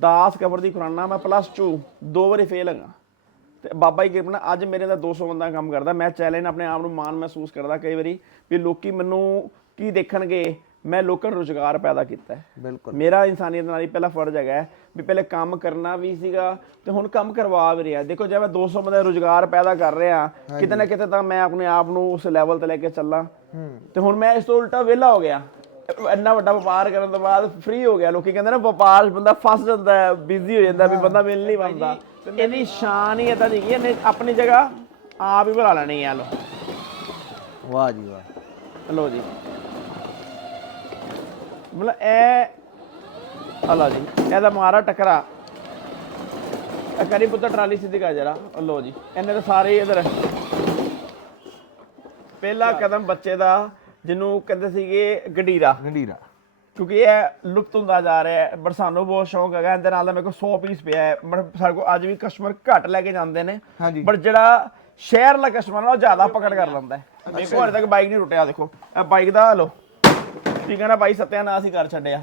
10 cover ਦੀ ਖੁਰਾਨਾ ਮੈਂ plus 2 ਦੋ ਵਾਰੀ ਫੇਲ ਹਾਂ ਤੇ ਬਾਬਾ ਜੀ ਕਿਰਪਾ ਅੱਜ ਮੇਰੇ ਦਾ 200 ਬੰਦਾ ਕੰਮ ਕਰਦਾ ਮੈਂ ਚੈਲੰਜ ਆਪਣੇ ਆਪ ਨੂੰ ਮਾਣ ਮਹਿਸੂਸ ਕਰਦਾ ਕਈ ਵਾਰੀ ਵੀ ਲੋਕੀ ਮੈਨੂੰ ਕੀ ਦੇਖਣਗੇ ਮੈਂ ਲੋਕਾਂ ਨੂੰ ਰੁਜ਼ਗਾਰ ਪੈਦਾ ਕੀਤਾ ਹੈ। ਬਿਲਕੁਲ। ਮੇਰਾ ਇਨਸਾਨੀਅਤ ਨਾਲ ਹੀ ਪਹਿਲਾ ਫਰਜ਼ ਹੈਗਾ ਵੀ ਪਹਿਲੇ ਕੰਮ ਕਰਨਾ ਵੀ ਸੀਗਾ ਤੇ ਹੁਣ ਕੰਮ ਕਰਵਾ ਵੀ ਰਿਹਾ। ਦੇਖੋ ਜੇ ਮੈਂ 200 ਬੰਦੇ ਰੁਜ਼ਗਾਰ ਪੈਦਾ ਕਰ ਰਿਹਾ ਕਿਤੇ ਨਾ ਕਿਤੇ ਤਾਂ ਮੈਂ ਆਪਣੇ ਆਪ ਨੂੰ ਉਸ ਲੈਵਲ ਤੇ ਲੈ ਕੇ ਚੱਲਾਂ। ਤੇ ਹੁਣ ਮੈਂ ਇਸ ਤੋਂ ਉਲਟਾ ਵਿਹਲਾ ਹੋ ਗਿਆ। ਇੰਨਾ ਵੱਡਾ ਵਪਾਰ ਕਰਨ ਤੋਂ ਬਾਅਦ ਫ੍ਰੀ ਹੋ ਗਿਆ। ਲੋਕੀ ਕਹਿੰਦੇ ਨਾ ਵਪਾਰ ਬੰਦਾ ਫਸ ਜਾਂਦਾ ਹੈ ਬਿਜ਼ੀ ਹੋ ਜਾਂਦਾ ਵੀ ਬੰਦਾ ਮਿਲ ਨਹੀਂ ਪਾਉਂਦਾ। ਇਹਦੀ ਸ਼ਾਨ ਹੀ ਇਦਾਂ ਦੀ ਹੈ, ਇਹਨੇ ਆਪਣੀ ਜਗ੍ਹਾ ਆਪ ਹੀ ਬਣਾ ਲੈਣੀ ਹੈ ਲੋ ਵਾਹ ਜੀ ਵਾਹ। ਲੋ ਜੀ। ਮਤਲਬ ਇਹ ਹਲਾ ਜੀ ਇਹਦਾ ਮਾਰਾ ਟਕਰਾ। ਇਹ ਕਰੀ ਪੁੱਤਰ ਟਰਾਲੀ ਸਿੱਧੀ ਕਰ ਜਰਾ। ਲੋ ਜੀ ਇਹਨੇ ਤਾਂ ਸਾਰੇ ਇਧਰ ਪਹਿਲਾ ਕਦਮ ਬੱਚੇ ਦਾ ਜਿਹਨੂੰ ਕਹਿੰਦੇ ਸੀਗੇ ਗਡੀਰਾ। ਗੰਡੀਰਾ। ਕਿਉਂਕਿ ਇਹ ਲੁਪਤ ਹੁੰਦਾ ਜਾ ਰਿਹਾ ਹੈ। ਪਰ ਸਾਨੂੰ ਬਹੁਤ ਸ਼ੌਕ ਹੈਗਾ। ਇਹਦੇ ਨਾਲ ਦਾ ਮੇਰੇ ਕੋਲ 100 ਪੀਸ ਪਿਆ ਹੈ। ਪਰ ਸਾਡੇ ਕੋਲ ਅੱਜ ਵੀ ਕਸਟਮਰ ਘੱਟ ਲੈ ਕੇ ਜਾਂਦੇ ਨੇ। ਹਾਂਜੀ। ਪਰ ਜਿਹੜਾ ਸ਼ਹਿਰ ਵਾਲਾ ਕਸਟਮਰ ਨਾ ਉਹ ਜ਼ਿਆਦਾ ਪਕੜ ਕਰ ਲੈਂਦਾ ਹੈ। ਦੇਖੋ ਹਲੇ ਤੱਕ ਬਾਈਕ ਨਹੀਂ ਟੁੱਟਿਆ ਦੇਖੋ। ਇਹ ਬਾਈਕ ਦਾ ਲੋ ਠੀਕ ਹੈ ਨਾ ਬਾਈ ਸਤਿਆਨਾਸ਼ ਹੀ ਕਰ ਛੱਡਿਆ।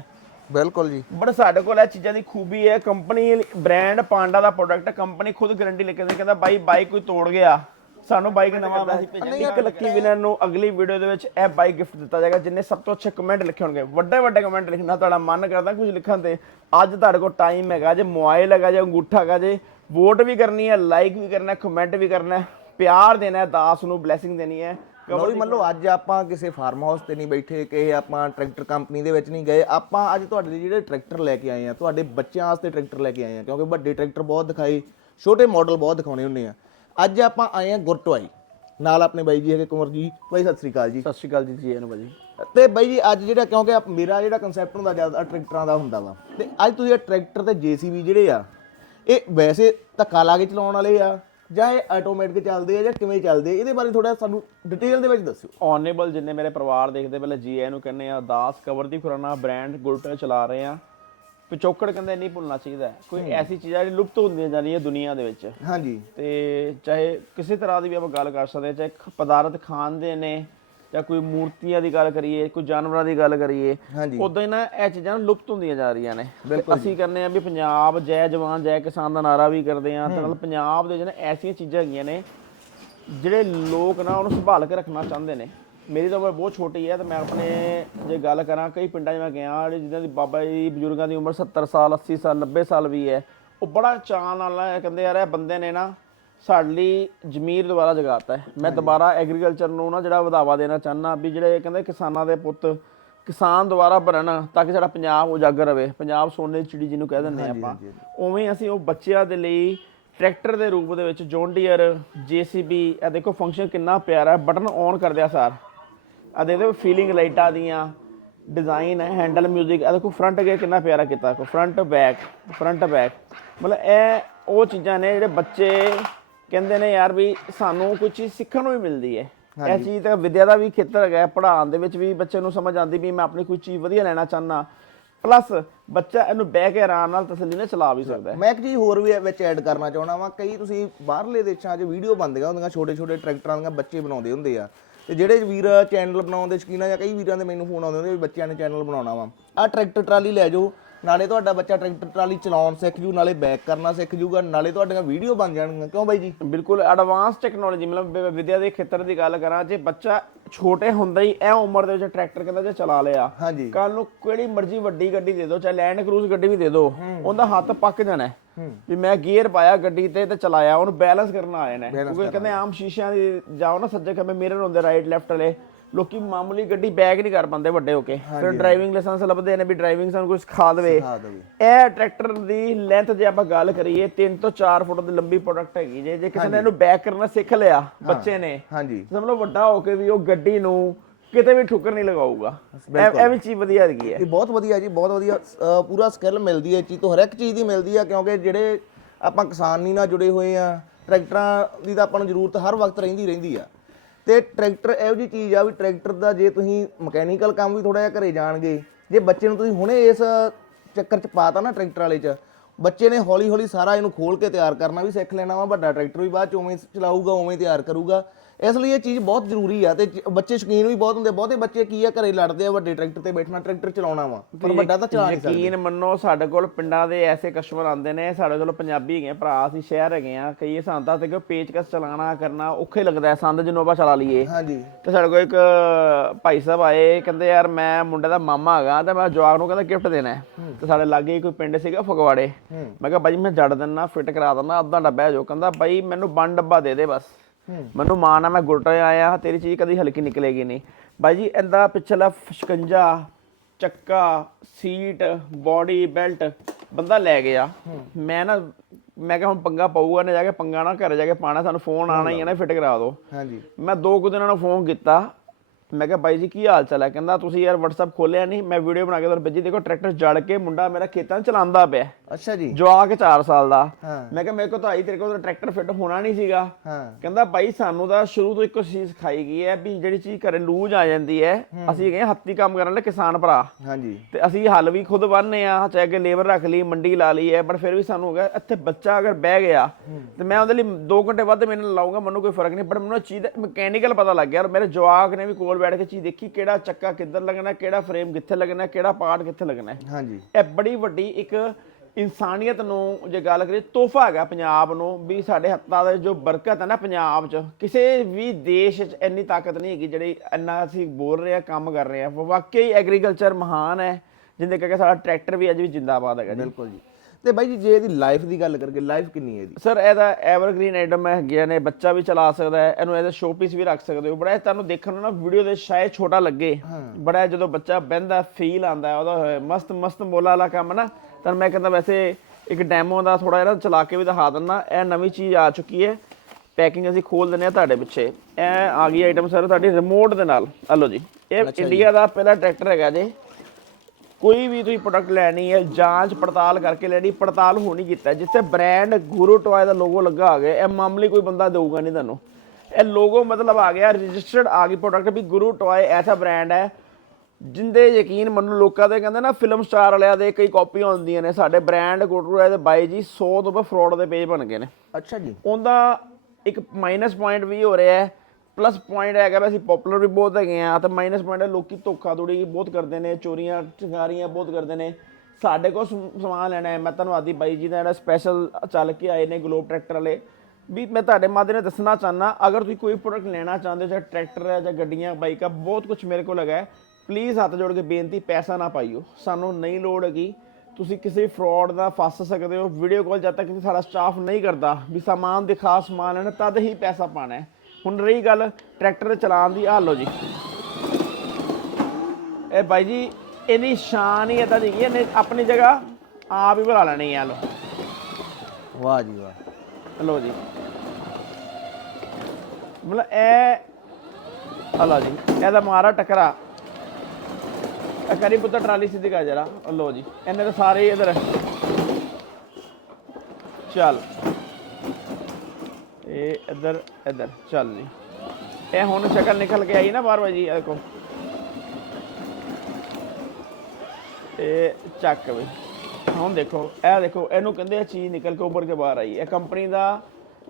ਬਿਲਕੁਲ ਜੀ। ਬਟ ਸਾਡੇ ਕੋਲ ਇਹ ਚੀਜ਼ਾਂ ਦੀ ਖੂਬੀ ਹੈ। ਕੰਪਨੀ ਬ੍ਰਾਂਡ ਪਾਂਡਾ ਦਾ ਪ੍ਰੋਡਕਟ ਕੰਪਨੀ ਖੁਦ ਗਾਰੰਟੀ ਲੈ ਕੇ ਦਿੰਦੀ ਕਹਿੰਦਾ ਬਾਈ ਬਾਈਕ ਕੋਈ ਤੋੜ ਗਿਆ। ਸਾਨੂੰ ਬਾਈਕ ਨਵਾਂ ਭੇਜਿਆ ਇੱਕ ਲੱਕੀ ਵਿਨਰ ਨੂੰ ਅਗਲੀ ਵੀਡੀਓ ਦੇ ਵਿੱਚ ਇਹ ਬਾਈਕ ਗਿਫਟ ਦਿੱਤਾ ਜਾਏਗਾ ਜਿੰਨੇ ਸਭ ਤੋਂ ਅੱਛੇ ਕਮੈਂਟ ਲਿਖੇ ਹੋਣਗੇ। ਵੱਡੇ ਵੱਡੇ ਕਮੈਂਟ ਲਿਖਣਾ ਤੁਹਾਡਾ ਮਨ ਕਰਦਾ ਕੁਝ ਲਿਖਣ ਤੇ। ਅੱਜ ਤੁਹਾਡੇ ਕੋਲ ਟਾਈਮ ਹੈਗਾ ਜੇ ਮੋਬਾਈਲ ਹੈਗਾ ਜੇ ਅੰਗੂਠਾ ਹੈਗਾ ਜੇ ਵੋਟ ਵੀ ਕਰਨੀ ਹੈ ਲਾਈਕ ਵੀ ਕਰਨਾ ਹੈ ਕਮੈਂਟ ਵੀ ਕਰਨਾ ਹੈ ਪਿਆਰ ਦੇਣਾ ਹੈ ਦਾਸ ਨੂੰ ਬਲੇਸਿੰਗ ਦੇਣੀ ਹੈ। ਜੀ ਮੰਨ ਲਓ ਅੱਜ ਆਪਾਂ ਕਿਸੇ ਫਾਰਮ ਹਾਊਸ ਤੇ ਨਹੀਂ ਬੈਠੇ ਕਿ ਆਪਾਂ ਟਰੈਕਟਰ ਕੰਪਨੀ ਦੇ ਵਿੱਚ ਨਹੀਂ ਗਏ। ਆਪਾਂ ਅੱਜ ਤੁਹਾਡੇ ਲਈ ਜਿਹੜੇ ਟਰੈਕਟਰ ਲੈ ਕੇ ਆਏ ਆ ਤੁਹਾਡੇ ਬੱਚਿਆਂ ਵਾਸਤੇ ਟਰੈਕਟਰ ਲੈ ਕੇ ਆਏ ਆ ਕਿਉਂਕਿ ਵੱਡੇ ਟਰੈਕਟਰ ਬਹੁਤ ਦਿਖਾਏ ਛੋਟੇ ਮਾਡਲ ਬਹੁਤ ਦਿਖਾਉਣੇ ਹੁੰਦੇ ਆ। ਅੱਜ ਆਪਾਂ ਆਏ ਆ ਗੁਰਟਵਾਈ ਨਾਲ ਆਪਣੇ ਬਾਈ ਜੀ ਹੈਗੇ ਕੁਮਰ ਜੀ। ਬਾਈ ਸਤਿ ਸ੍ਰੀ ਅਕਾਲ ਜੀ। ਸਤਿ ਸ਼੍ਰੀ ਅਕਾਲ ਜੀ ਜੀ ਇਹਨੂੰ ਭਾਜੀ। ਤੇ ਬਾਈ ਜੀ ਅੱਜ ਜਿਹੜਾ ਕਿਉਂਕਿ ਆਪ- ਮੇਰਾ ਜਿਹੜਾ ਕਨਸੈਪਟ ਹੁੰਦਾ ਜ਼ਿਆਦਾ ਟਰੈਕਟਰਾਂ ਦਾ ਹੁੰਦਾ ਵਾ। ਤੇ ਅੱਜ ਤੁਸੀਂ ਇਹ ਟਰੈਕਟਰ ਤੇ ਜੀਸੀਬੀ ਜਿਹੜੇ ਆ ਇਹ ਵੈਸੇ ਧੱਕਾ ਲਾ ਕੇ ਚਲਾਉਣ ਵਾਲੇ ਆ ਜਾਂ ਇਹ ਆਟੋਮੈਟਿਕ ਚੱਲਦੇ ਆ ਜਾਂ ਕਿਵੇਂ ਚੱਲਦੇ ਆ? ਇਹਦੇ ਬਾਰੇ ਥੋੜਾ ਸਾਨੂੰ ਡਿਟੇਲ ਦੇ ਵਿੱਚ ਦੱਸਿਓ। ਓਨੇਬਲ ਜਿੰਨੇ ਮੇਰੇ ਪਰਿਵਾਰ ਦੇਖਦੇ ਪਹਿਲੇ ਜੀ ਇਹਨੂੰ ਕਹਿੰਦੇ ਆ ਦਾਸ ਕਵਰ ਦੀ ਖੁਰਾਨਾ ਬ੍ਰਾਂਡ ਗੁਲਟਰ ਚਲਾ ਰਹੇ ਆ। ਪਿਛੋਕੜ ਕਹਿੰਦੇ ਨਹੀਂ ਭੁੱਲਣਾ ਚਾਹੀਦਾ ਹੈ। ਕੋਈ ਐਸੀ ਚੀਜ਼ਾਂ ਜਿਹੜੀ ਲੁਪਤ ਹੁੰਦੀਆਂ ਜਾ ਰਹੀਆਂ ਦੁਨੀਆ ਦੇ ਵਿੱਚ। ਹਾਂਜੀ। ਤੇ ਚਾਹੇ ਕਿਸੇ ਤਰ੍ਹਾਂ ਦੀ ਵੀ ਆਪਾਂ ਗੱਲ ਕਰ ਸਕਦੇ ਹਾਂ ਚਾਹੇ ਖ- ਪਦਾਰਥ ਖਾਣ ਦੇ ਨੇ ਜਾਂ ਕੋਈ ਮੂਰਤੀਆਂ ਦੀ ਗੱਲ ਕਰੀਏ ਕੋਈ ਜਾਨਵਰਾਂ ਦੀ ਗੱਲ ਕਰੀਏ ਹਾਂਜੀ। ਉਦਾਂ ਹੀ ਨਾ ਇਹ ਚੀਜ਼ਾਂ ਲੁਪਤ ਹੁੰਦੀਆਂ ਜਾ ਰਹੀਆਂ ਨੇ। ਤੇ ਅਸੀਂ ਕਹਿੰਦੇ ਆ ਵੀ ਪੰਜਾਬ ਜੈ ਜਵਾਨ ਜੈ ਕਿਸਾਨ ਦਾ ਨਾਰਾ ਵੀ ਕਰਦੇ ਆ ਤੇ ਪੰਜਾਬ ਦੇ ਜਿਹੜੇ ਐਸੀਆਂ ਚੀਜ਼ਾਂ ਹੈਗੀਆਂ ਨੇ ਜਿਹੜੇ ਲੋਕ ਨਾ ਉਹਨੂੰ ਸੰਭਾਲ ਕੇ ਰੱਖਣਾ ਚਾਹੁੰਦੇ ਨੇ। ਮੇਰੀ ਤਾਂ ਉਮਰ ਬਹੁਤ ਛੋਟੀ ਹੈ ਤੇ ਮੈਂ ਆਪਣੇ ਜੇ ਗੱਲ ਕਰਾਂ ਕਈ ਪਿੰਡਾਂ 'ਚ ਮੈਂ ਗਿਆ ਜਿਨ੍ਹਾਂ ਦੀ ਬਾਬਾ ਜੀ ਬਜ਼ੁਰਗਾਂ ਦੀ ਉਮਰ 70 ਸਾਲ 80 ਸਾਲ 90 ਸਾਲ ਵੀ ਹੈ ਉਹ ਬੜਾ ਚਾਅ ਨਾਲ ਕਹਿੰਦੇ ਯਾਰ ਇਹ ਬੰਦੇ ਨੇ ਨਾ ਸਾਡੇ ਲਈ ਜ਼ਮੀਰ ਦੁਬਾਰਾ ਜਗਾਤਾ ਮੈਂ ਦੁਬਾਰਾ ਐਗਰੀਕਲਚਰ ਨੂੰ ਨਾ ਜਿਹੜਾ ਵਧਾਵਾ ਦੇਣਾ ਚਾਹੁੰਦਾ ਵੀ ਜਿਹੜੇ ਕਹਿੰਦੇ ਕਿਸਾਨਾਂ ਦੇ ਪੁੱਤ ਕਿਸਾਨ ਦੁਬਾਰਾ ਬਣਨ ਤਾਂ ਕਿ ਸਾਡਾ ਪੰਜਾਬ ਉਜਾਗਰ ਰਵੇ। ਪੰਜਾਬ ਸੋਨੇ ਦੀ ਚਿੜੀ ਜਿਹਨੂੰ ਕਹਿ ਦਿੰਦੇ ਆ ਆਪਾਂ। ਉਵੇਂ ਅਸੀਂ ਉਹ ਬੱਚਿਆਂ ਦੇ ਲਈ ਟਰੈਕਟਰ ਦੇ ਰੂਪ ਦੇ ਵਿੱਚ ਜੌਨ ਡੀਅਰ ਜੀਸੀਬੀ ਇਹ ਦੇਖੋ ਫੰਕਸ਼ਨ ਕਿੰਨਾ ਪਿਆਰਾ ਹੈ ਬਟਨ ਔਨ ਕਰ ਦਿਆ ਸਾਰ। ਆ ਦੇਖੋ ਫੀਲਿੰਗ ਲਾਈਟਾਂ ਦੀਆਂ ਡਿਜ਼ਾਈਨ ਹੈ ਹੈਂਡਲ 뮤직 ਇਹ ਦੇਖੋ ਫਰੰਟ ਅੱਗੇ ਕਿੰਨਾ ਪਿਆਰਾ ਕੀਤਾ ਦੇਖੋ ਫਰੰਟ ਬੈਕ ਫਰੰਟ ਬੈਕ ਮਤਲਬ ਇਹ ਉਹ ਚੀਜ਼ਾਂ ਨੇ ਜਿਹੜੇ ਬੱਚੇ ਕਹਿੰਦੇ ਨੇ ਯਾਰ ਵੀ ਸਾਨੂੰ ਕੁਝ ਚੀਜ਼ ਸਿੱਖਣ ਨੂੰ ਵੀ ਮਿਲਦੀ ਹੈ। ਇਹ ਚੀਜ਼ ਤਾਂ ਵਿਦਿਆ ਦਾ ਵੀ ਖੇਤਰ ਹੈਗਾ ਪੜ੍ਹਾਉਣ ਦੇ ਵਿੱਚ ਵੀ ਬੱਚੇ ਨੂੰ ਸਮਝ ਆਉਂਦੀ ਵੀ ਮੈਂ ਆਪਣੀ ਕੋਈ ਚੀਜ਼ ਵਧੀਆ ਲੈਣਾ ਚਾਹੁੰਦਾ। ਪਲੱਸ ਬੱਚਾ ਇਹਨੂੰ ਬਹਿ ਕੇ ਆਰਾਮ ਨਾਲ ਤਸੱਲੀ ਨਾਲ ਚਲਾ ਵੀ ਸਕਦਾ ਹੈ। ਮੈਂ ਇੱਕ ਚੀਜ਼ ਹੋਰ ਵੀ ਵਿੱਚ ਐਡ ਕਰਨਾ ਚਾਹਣਾ ਵਾਂ ਕਈ ਤੁਸੀਂ ਬਾਹਰਲੇ ਦੇਸ਼ਾਂ 'ਚ ਵੀਡੀਓ ਬਣਦੀਆਂ ਹੁੰਦੀਆਂ ਛੋਟੇ ਛੋਟੇ ਟਰੈਕਟਰਾਂ ਦੀਆਂ ਬੱਚੇ ਬਣਾਉਂਦੇ ਹੁੰਦੇ ਆ। ਤੇ ਜਿਹੜੇ ਵੀਰ ਚੈਨਲ ਬਣਾਉਣ ਦੇ ਸ਼ੌਕੀਨ ਆ ਜਾਂ ਕਈ ਵੀਰਾਂ ਦੇ ਮੈਨੂੰ ਫੋਨ ਆਉਂਦੇ ਹੁੰਦੇ ਵੀ ਬੱਚਿਆਂ ਨੇ ਚੈਨਲ ਬਣਾਉਣਾ ਵਾ। ਆਹ ਟਰੈਕਟਰ ਟਰਾਲੀ ਲੈ ਜਾਓ ਨਾਲੇ ਤੁਹਾਡਾ ਬੱਚਾ ਟਰੈਕਟਰ ਟਰਾਲੀ ਚਲਾਉਣ ਸਿੱਖ ਜੂ ਨਾਲੇ ਬੈਕ ਕਰਨਾ ਸਿੱਖ ਜੂਗਾ ਨਾਲੇ ਤੁਹਾਡੀਆਂ ਵੀਡੀਓ ਬਣ ਜਾਣਗੀਆਂ। ਕਿਉਂ ਬਾਈ ਜੀ? ਬਿਲਕੁਲ ਐਡਵਾਂਸ ਟੈਕਨੋਲੋਜੀ ਮਤਲਬ ਵਿਦਿਆ ਦੇ ਖੇਤਰ ਦੀ ਗੱਲ ਕਰਾਂ ਜੇ ਬੱਚਾ ਛੋਟੇ ਹੁੰਦਾ ਹੀ ਇਹ ਉਮਰ ਦੇ ਵਿੱਚ ਟਰੈਕਟਰ ਕਹਿੰਦਾ ਜੇ ਚਲਾ ਲਿਆ ਹਾਂਜੀ। ਕੱਲ ਨੂੰ ਕਿਹੜੀ ਮਰਜ਼ੀ ਵੱਡੀ ਗੱਡੀ ਦੇ ਦਿਓ ਚਾਹੇ ਲੈਂਡ ਕਰੂਜ਼ ਗੱਡੀ ਵੀ ਦੇ ਦਿਓ ਉਹਦਾ ਹੱਥ ਪੱਕ ਜਾਣਾ। ਵੀ ਮੈਂ ਗੀਅਰ ਪਾਇਆ ਗੱਡੀ ਤੇ ਤੇ ਚਲਾਇਆ ਉਹਨੂੰ ਬੈਲੈਂਸ ਕਰਨਾ ਆਇਆ ਨੇ। ਕਿਉਂਕਿ ਕਹਿੰਦੇ ਆਮ ਸ਼ੀਸ਼ਿਆਂ ਦੀ ਜਾਓ ਨਾ ਸੱਜੇ ਖੱਬੇ ਮਿਰਰ ਹੁੰਦੇ ਰਾਈਟ ਲੈਫਟ ਵਾਲੇ। ਲੋਕੀ ਮਾਮੂਲੀ ਗੱਡੀ ਬੈਗ ਨਹੀਂ ਕਰ ਪਾਉਂਦੇ ਵੱਡੇ ਹੋ ਕੇ। ਫਿਰ ਡਰਾਈਵਿੰਗ ਲਾਇਸੈਂਸ ਲੱਭਦੇ ਨੇ ਵੀ ਡਰਾਈਵਿੰਗ ਸਾਨੂੰ ਕੁਝ ਸਿਖਾ ਦੇਵੇ। ਇਹ ਟਰੈਕਟਰ ਦੀ ਲੈਂਥ ਜੇ ਆਪਾਂ ਗੱਲ ਕਰੀਏ 3 ਤੋਂ 4 ਫੁੱਟ ਦੀ ਲੰਬੀ ਪ੍ਰੋਡਕਟ ਹੈਗੀ ਜੇ। ਜੇ ਕਿਸੇ ਨੇ ਇਹਨੂੰ ਬੈਕ ਕਰਨਾ ਸਿੱਖ ਲਿਆ ਬੱਚੇ ਨੇ ਹਾਂਜੀ। ਸਮਝ ਲਓ ਵੱਡਾ ਹੋ ਕੇ ਵੀ ਉਹ ਗੱਡੀ ਨੂੰ ਕਿਤੇ ਵੀ ਠੁੱਕਰ ਨਹੀਂ ਲਗਾਊਗਾ। ਇਹ ਵੀ ਚੀਜ਼ ਵਧੀਆ ਹੈਗੀ ਹੈ। ਇਹ ਬਹੁਤ ਵਧੀਆ ਜੀ ਬਹੁਤ ਵਧੀਆ ਪੂਰਾ ਸਕਿੱਲ ਮਿਲਦੀ ਹੈ ਇਹ ਚੀਜ਼ ਤੋਂ ਹਰ ਇੱਕ ਚੀਜ਼ ਦੀ ਮਿਲਦੀ ਹੈ ਕਿਉਂਕਿ ਜਿਹੜੇ ਆਪਾਂ ਕਿਸਾਨੀ ਨਾਲ ਜੁੜੇ ਹੋਏ ਆ ਟਰੈਕਟਰਾਂ ਦੀ ਤਾਂ ਆਪਾਂ ਨੂੰ ਜ਼ਰੂਰਤ ਹਰ ਵਕਤ ਰਹਿੰਦੀ ਰਹਿੰਦੀ ਆ। ਤੇ ਟਰੈਕਟਰ ਇਹੋ ਜੀ ਚੀਜ਼ ਆ ਵੀ ਟਰੈਕਟਰ ਦਾ ਜੇ ਤੁਸੀਂ ਮਕੈਨੀਕਲ ਕੰਮ ਵੀ ਥੋੜਾ ਜਿਹਾ ਘਰੇ ਜਾਣਗੇ, ਜੇ ਬੱਚੇ ਨੂੰ ਤੁਸੀਂ ਹੁਣੇ ਇਸ ਚੱਕਰ 'ਚ ਪਾਤਾ ਨਾ ਟਰੈਕਟਰ ਵਾਲੇ 'ਚ, ਬੱਚੇ ਨੇ ਹੌਲੀ ਹੌਲੀ ਸਾਰਾ ਇਹਨੂੰ ਖੋਲ ਕੇ ਤਿਆਰ ਕਰਨਾ ਵੀ ਸਿੱਖ ਲੈਣਾ ਵਾ, ਵੱਡਾ ਟਰੈਕਟਰ ਵੀ ਬਾਅਦ ਚ ਉਵੇਂ ਚਲਾਊਗਾ, ਉਵੇਂ ਤਿਆਰ ਕਰੂਗਾ। ਇਸ ਲਈ ਇਹ ਚੀਜ਼ ਬਹੁਤ ਜ਼ਰੂਰੀ ਆ ਤੇ ਬੱਚੇ ਸ਼ੌਕੀਨ ਵੀ ਬਹੁਤ ਹੁੰਦੇ ਬਹੁਤੇ ਬੱਚੇ ਕੀ ਆ ਘਰੇ ਲੜਦੇ ਆ ਵੱਡੇ ਟਰੈਕਟਰ ਤੇ ਬੈਠਣਾ ਟਰੈਕਟਰ ਚਲਾਉਣਾ ਵਾ ਪਰ ਵੱਡਾ ਤਾਂ ਚਲਾ ਨਹੀਂ ਸਕਦਾ। ਯਕੀਨ ਮੰਨੋ ਸਾਡੇ ਕੋਲ ਪਿੰਡਾਂ ਦੇ ਐਸੇ ਕਸਟਮਰ ਆਉਂਦੇ ਨੇ ਸਾਡੇ ਕੋਲ ਪੰਜਾਬੀ ਹੈਗੇ ਭਰਾ ਅਸੀਂ ਸ਼ਹਿਰ ਹੈਗੇ ਆ ਕਈ ਸੰਤਾਂ ਤੇ ਕਿ ਪੇਚਕਸ ਚਲਾਣਾ ਕਰਨਾ ਔਖੇ ਲੱਗਦਾ ਹੈ ਸੰਦ ਜਿਹਨੂੰ ਆਪਾਂ ਚਲਾ ਲਈਏ। ਹਾਂਜੀ। ਤੇ ਸਾਡੇ ਕੋਲ ਇੱਕ ਭਾਈ ਸਾਹਿਬ ਆਏ ਕਹਿੰਦੇ ਯਾਰ ਮੈਂ ਮੁੰਡੇ ਦਾ ਮਾਮਾ ਹੈਗਾ ਤੇ ਮੈਂ ਜਵਾਕ ਨੂੰ ਕਹਿੰਦਾ ਗਿਫਟ ਦੇਣਾ। ਤੇ ਸਾਡੇ ਲਾਗੇ ਕੋਈ ਪਿੰਡ ਸੀਗਾ ਫਗਵਾੜੇ। ਮੈਂ ਕਿਹਾ ਬਾਈ ਮੈਂ ਜੜ ਦਿੰਨਾ ਫਿੱਟ ਕਰਾ ਦਿੰਦਾ ਅੱਧਾ ਡੱਬਾ ਜੋ ਕਹਿੰਦਾ ਬਾਈ ਮੈਨੂੰ ਬੰਨ ਡੱਬਾ ਦੇ ਦੇ ਬਸ। ਮੈਨੂੰ ਮਾਣ ਆ ਮੈਂ ਗੁਰਟੇ ਆਇਆ ਤੇਰੀ ਚੀਜ਼ ਕਦੀ ਹਲਕੀ ਨਿਕਲੇਗੀ ਨਹੀਂ। ਬਾਈ ਜੀ ਇਹਦਾ ਪਿਛਲਾ ਸ਼ਿਕੰਜਾ ਚੱਕਾ ਸੀਟ ਬੋਡੀ ਬੈਲਟ ਬੰਦਾ ਲੈ ਗਿਆ। ਮੈਂ ਨਾ ਮੈਂ ਕਿਹਾ ਹੁਣ ਪੰਗਾ ਪਊਗਾ ਨਾ ਜਾ ਕੇ ਪੰਗਾ ਨਾ ਘਰੇ ਜਾ ਕੇ ਪਾਣਾ ਸਾਨੂੰ ਫੋਨ ਆਣਾ ਹੀ ਹੈ ਨਾ ਫਿੱਟ ਕਰਾ ਦਿਓ। ਹਾਂਜੀ। ਮੈਂ ਦੋ ਕੁ ਦਿਨਾਂ ਨੂੰ ਫੋਨ ਕੀਤਾ। ਮੈਂ ਕਿਹਾ ਬਾਈ ਜੀ ਕੀ ਹਾਲ ਚਾਲ ਹੈ ਕਹਿੰਦਾ ਤੁਸੀਂ ਯਾਰ WhatsApp ਖੋਲਿਆ ਨਹੀਂ ਮੈਂ ਵੀਡੀਓ ਬਣਾ ਕੇ ਤੁਹਾਨੂੰ ਭੇਜੀ। ਦੇਖੋ ਟਰੈਕਟਰ ਜੜ ਕੇ ਮੁੰਡਾ ਮੇਰਾ ਖੇਤਾਂ 'ਚ ਚਲਾਉਂਦਾ ਪਿਆ। ਅੱਛਾ ਜੀ। ਜਵਾਕ 4 ਸਾਲ ਦਾ। ਮੈਂ ਕਿਹਾ ਮੇਰੇ ਕੋਲ ਤਾਂ ਆਈ ਤੇਰੇ ਕੋਲ ਤਾਂ ਟਰੈਕਟਰ ਫਿੱਟ ਹੋਣਾ ਨਹੀਂ ਸੀਗਾ। ਕਹਿੰਦਾ ਬਾਈ ਸਾਨੂੰ ਤਾਂ ਸ਼ੁਰੂ ਤੋਂ ਇੱਕੋ ਚੀਜ਼ ਸਿਖਾਈ ਗਈ ਹੈ ਵੀ ਜਿਹੜੀ ਚੀਜ਼ ਘਰੇ ਲੂਜ ਆ ਜਾਂਦੀ ਹੈ ਅਸੀਂ ਕਹਿੰਦੇ ਹੱਥੀ ਕੰਮ ਕਰਨ ਵਾਲੇ ਕਿਸਾਨ ਭਰਾ। ਹਾਂਜੀ। ਤੇ ਅਸੀਂ ਹੱਲ ਵੀ ਖੁਦ ਬੰਨ੍ਹਨੇ ਆ ਚਾਹੇ ਕਿ ਲੇਬਰ ਰੱਖ ਲਈ ਮੰਡੀ ਲਾ ਲਈ ਹੈ ਪਰ ਫਿਰ ਵੀ ਸਾਨੂੰ ਹੋ ਗਿਆ ਇੱਥੇ ਬੱਚਾ ਅਗਰ ਬਹਿ ਗਿਆ ਤੇ ਮੈਂ ਉਹਦੇ ਲਈ 2 ਘੰਟੇ ਵੱਧ ਮੈਨੂੰ ਲਾਉਂਗਾ ਮੈਨੂੰ ਕੋਈ ਫ਼ਰਕ ਨਹੀਂ ਪਰ ਮੈਨੂੰ ਚੀਜ਼ ਦਾ ਮਕੈਨੀਕਲ ਪਤਾ ਲੱਗ ਗਿਆ ਔਰ ਮੇਰੇ ਜਵਾਕ ਨੇ ਵੀ ਕੋਲ ਬੈਠ ਕੇ ਚੀਜ਼ ਦੇਖੀ ਕਿਹੜਾ ਚੱਕਾ ਕਿੱਧਰ ਲੱਗਣਾ ਕਿਹੜਾ ਫਰੇਮ ਕਿੱਥੇ ਲੱਗਣਾ ਕਿਹੜਾ ਪਾਰਟ ਕਿੱਥੇ ਲੱਗਣਾ। ਹਾਂਜੀ। ਇਹ ਬੜੀ ਵੱਡੀ ਇੱਕ ਇਨਸਾਨੀਅਤ ਨੂੰ ਜੇ ਗੱਲ ਕਰੀਏ ਤੋਹਫਾ ਹੈਗਾ ਪੰਜਾਬ ਨੂੰ ਵੀ ਸਾਡੇ ਹੱਥਾਂ ਦੇ ਜੋ ਬਰਕਤ ਹੈ ਨਾ ਪੰਜਾਬ 'ਚ ਕਿਸੇ ਵੀ ਦੇਸ਼ 'ਚ ਇੰਨੀ ਤਾਕਤ ਨਹੀਂ ਹੈਗੀ ਜਿਹੜੀ ਇੰਨਾ ਅਸੀਂ ਬੋਲ ਰਹੇ ਆ ਕੰਮ ਕਰ ਰਹੇ ਆ ਵਾਕਈ ਐਗਰੀਕਲਚਰ ਮਹਾਨ ਹੈ ਜਿੰਦੇ ਕਰਕੇ ਸਾਡਾ ਟਰੈਕਟਰ ਵੀ ਅੱਜ ਵੀ ਜਿੰਦਾਬਾਦ ਹੈਗਾ ਬਿਲਕੁਲ ਜੀ। ਤੇ ਬਾਈ ਜੀ ਜੇ ਇਹਦੀ ਲਾਈਫ ਦੀ ਗੱਲ ਕਰੀਏ ਲਾਈਫ ਕਿੰਨੀ ਹੈ ਇਹਦੀ? ਸਰ ਇਹਦਾ ਐਵਰਗ੍ਰੀਨ ਆਈਟਮ ਹੈਗੀਆਂ ਨੇ ਬੱਚਾ ਵੀ ਚਲਾ ਸਕਦਾ ਹੈ ਇਹਨੂੰ ਐਜ਼ ਅ ਸ਼ੋਪੀਸ ਵੀ ਰੱਖ ਸਕਦੇ ਹੋ। ਬੜਾ ਤੁਹਾਨੂੰ ਦੇਖਣ ਨੂੰ ਨਾ ਵੀਡੀਓ ਦੇ ਸ਼ਾਇਦ ਛੋਟਾ ਲੱਗੇ। ਬੜਾ ਜਦੋਂ ਬੱਚਾ ਬਹਿੰਦਾ ਫੀਲ ਆਂਦਾ ਹੈ ਉਹਦਾ ਮਸਤ ਮਸਤ ਮੋਲਾ ਵਾਲਾ ਕੰਮ ਨਾ ਤਾਂ ਮੈਂ ਕਹਿੰਦਾ ਵੈਸੇ ਇੱਕ ਡੈਮੋ ਦਾ ਥੋੜਾ ਜਿਹਾ ਚਲਾ ਕੇ ਵੀ ਦਿਖਾ ਦਿੰਦਾ। ਇਹ ਨਵੀਂ ਚੀਜ਼ ਆ ਚੁੱਕੀ ਹੈ। ਪੈਕਿੰਗ ਅਸੀਂ ਖੋਲ ਦਿੰਦੇ ਆ ਤੁਹਾਡੇ ਪਿੱਛੇ। ਇਹ ਆ ਗਈ ਆਈਟਮ ਸਰ ਤੁਹਾਡੀ ਰਿਮੋਟ ਦੇ ਨਾਲ। ਆ ਲਓ ਜੀ। ਇਹ ਇੰਡੀਆ ਦਾ ਪਹਿਲਾ ਟਰੈਕਟਰ ਹੈਗਾ ਜੀ। ਕੋਈ ਵੀ ਤੁਸੀਂ ਪ੍ਰੋਡਕਟ ਲੈਣੀ ਹੈ ਜਾਂਚ ਪੜਤਾਲ ਕਰਕੇ ਲੈਣੀ ਪੜਤਾਲ ਹੋਣੀ ਕੀਤਾ। ਜਿੱਥੇ ਬ੍ਰਾਂਡ ਗੁਰੂ ਟੋਏ ਦਾ ਲੋਗੋ ਲੱਗਾ ਆ ਗਿਆ ਇਹ ਮਾਮੂਲੀ ਕੋਈ ਬੰਦਾ ਦੇਊਗਾ ਨਹੀਂ ਤੁਹਾਨੂੰ। ਇਹ ਲੋਗੋ ਮਤਲਬ ਆ ਗਿਆ ਰਜਿਸਟਰਡ ਆ ਗਈ ਪ੍ਰੋਡਕਟ ਵੀ ਗੁਰੂ ਟੋਏ ਐਸਾ ਬ੍ਰਾਂਡ ਹੈ। ਜਿੰਦੇ ਯਕੀਨ ਮੰਨੋ ਲੋਕਾਂ ਦੇ ਕਹਿੰਦੇ ਨਾ ਫਿਲਮ ਸਟਾਰ ਵਾਲਿਆਂ ਦੇ ਕਈ ਕਾਪੀਆਂ ਹੁੰਦੀਆਂ ਨੇ। ਸਾਡੇ ਬ੍ਰਾਂਡ ਟੋਏ ਦੇ ਬਾਈ ਜੀ 100 ਤੋਂ ਉੱਪਰ ਫਰਾਡ ਦੇ ਪੇਜ ਬਣ ਗਏ ਨੇ। ਅੱਛਾ ਜੀ। ਉਹਦਾ ਇੱਕ ਮਾਈਨਸ ਪੁਆਇੰਟ ਵੀ ਹੋ ਰਿਹਾ ਹੈ। ਪਲੱਸ ਪੁਆਇੰਟ ਹੈਗਾ ਵੀ ਅਸੀਂ ਪਪੂਲਰ ਵੀ ਬਹੁਤ ਹੈਗੇ ਆ ਤੇ ਮਾਈਨਸ ਪੁਆਇੰਟ ਹੈ ਲੋਕੀ ਧੋਖਾਧੜੀ ਬਹੁਤ ਕਰਦੇ ਨੇ ਚੋਰੀਆਂ ਚੰਗਾਰੀਆਂ ਬਹੁਤ ਕਰਦੇ ਨੇ। ਸਾਡੇ ਕੋਲ ਸਮ- ਸਮਾਨ ਲੈਣਾ ਹੈ। ਮੈਂ ਧੰਨਵਾਦੀ ਬਾਈ ਜੀ ਦਾ ਜਿਹੜਾ ਸਪੈਸ਼ਲ ਚੱਲ ਕੇ ਆਏ ਨੇ ਗਲੋਬ ਟਰੈਕਟਰ ਵਾਲੇ। ਵੀ ਮੈਂ ਤੁਹਾਡੇ ਮਾਧਿਅਮ ਨਾਲ ਦੱਸਣਾ ਚਾਹਨਾ ਅਗਰ ਤੁਸੀਂ ਕੋਈ ਪ੍ਰੋਡਕਟ ਲੈਣਾ ਚਾਹੁੰਦੇ ਹੋ ਚਾਹੇ ਟਰੈਕਟਰ ਹੈ ਜਾਂ ਗੱਡੀਆਂ ਬਾਈਕਾਂ ਬਹੁਤ ਕੁਝ ਮੇਰੇ ਕੋਲ ਹੈਗਾ ਪਲੀਜ਼ ਹੱਥ ਜੋੜ ਕੇ ਬੇਨਤੀ ਪੈਸਾ ਨਾ ਪਾਈਓ। ਸਾਨੂੰ ਨਹੀਂ ਲੋੜ ਹੈਗੀ। ਤੁਸੀਂ ਕਿਸੇ ਫਰਾਡ ਦਾ ਫਸ ਸਕਦੇ ਹੋ। ਵੀਡੀਓ ਕਾਲ ਜਦ ਤੱਕ ਸਾਡਾ ਸਟਾਫ ਨਹੀਂ ਕਰਦਾ ਵੀ ਸਾਮਾਨ ਦਿਖਾ ਸਮਾਨ ਲੈਣਾ ਤਦ ਹੀ ਪੈਸਾ ਪਾਣਾ ਹੈ। ਹੁਣ ਰਹੀ ਗੱਲ ਟਰੈਕਟਰ ਦੇ ਚਲਾਨ ਦੀ। ਆਹ ਲਓ ਜੀ। ਇਹ ਬਾਈ ਜੀ ਇਹਦੀ ਸ਼ਾਨ ਹੀ ਇਦਾਂ ਦੀ ਹੈ, ਇਹਨੇ ਆਪਣੀ ਜਗ੍ਹਾ ਆਪ ਹੀ ਬਣਾ ਲੈਣੀ ਹੈ। ਲਓ। ਵਾਹ ਜੀ ਵਾਹ। ਲਓ ਜੀ। ਮਤਲਬ ਇਹ ਆ ਲਓ ਜੀ। ਇਹਦਾ ਮਾਰਾ ਟਕਰਾ। ਇਹ ਕਰੀ ਪੁੱਤਰ ਟਰਾਲੀ ਸਿੱਧੀ ਕਰ ਜਰਾ। ਆਹ ਜੀ, ਇਹਨੇ ਤਾਂ ਸਾਰੇ ਇਧਰ। ਚੱਲ। ਇਹ ਇੱਧਰ ਇੱਧਰ। ਚੱਲ ਜੀ। ਇਹ ਹੁਣ ਸ਼ਕਲ ਨਿਕਲ ਕੇ ਆਈ ਨਾ ਬਾਹਰ ਜੀ, ਇਹ ਦੇਖੋ। ਇਹ ਚੱਕ ਵੀ। ਹੁਣ ਦੇਖੋ, ਇਹ ਦੇਖੋ, ਇਹਨੂੰ ਕਹਿੰਦੇ ਆ ਚੀਜ਼ ਨਿਕਲ ਕੇ ਉੱਪਰ ਕੇ ਬਾਹਰ ਆਈ। ਇਹ ਕੰਪਨੀ ਦਾ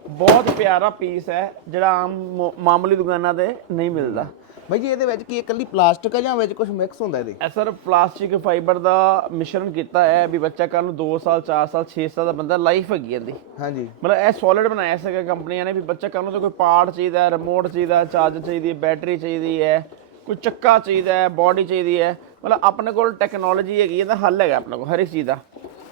ਬਹੁਤ ਪਿਆਰਾ ਪੀਸ ਹੈ, ਜਿਹੜਾ ਆਮ ਮਾਮੂਲੀ ਦੁਕਾਨਾਂ ਤੇ ਨਹੀਂ ਮਿਲਦਾ। ਬਾਈ ਜੀ ਇਹਦੇ ਵਿੱਚ ਕੀ ਇਕੱਲੀ ਪਲਾਸਟਿਕ ਹੈ ਜਾਂ ਵਿੱਚ ਕੁਝ ਮਿਕਸ ਹੁੰਦਾ ਇਹਦੇ? ਇਹ ਸਰ ਪਲਾਸਟਿਕ ਫਾਈਬਰ ਦਾ ਮਿਸ਼ਰਣ ਕੀਤਾ ਹੈ ਵੀ ਬੱਚਾ ਕੱਲ ਨੂੰ 2 ਸਾਲ 4 ਸਾਲ 6 ਸਾਲ ਦਾ ਬੰਦਾ ਲਾਈਫ ਹੈਗੀ ਇਹਦੀ। ਹਾਂਜੀ। ਮਤਲਬ ਇਹ ਸੋਲਿਡ ਬਣਾਇਆ ਸੀਗਾ ਕੰਪਨੀਆਂ ਨੇ ਵੀ ਬੱਚਾ ਕੱਲ ਨੂੰ ਤਾਂ ਕੋਈ ਪਾਰਟ ਚਾਹੀਦਾ ਰਿਮੋਟ ਚਾਹੀਦਾ ਚਾਰਜਰ ਚਾਹੀਦੀ ਹੈ ਬੈਟਰੀ ਚਾਹੀਦੀ ਹੈ ਕੋਈ ਚੱਕਾ ਚਾਹੀਦਾ ਹੈ ਬਾਡੀ ਚਾਹੀਦੀ ਹੈ। ਮਤਲਬ ਆਪਣੇ ਕੋਲ ਟੈਕਨੋਲੋਜੀ ਹੈਗੀ ਇਹਦਾ ਹੱਲ ਹੈਗਾ ਆਪਣੇ ਕੋਲ ਹਰ ਇੱਕ ਚੀਜ਼ ਦਾ।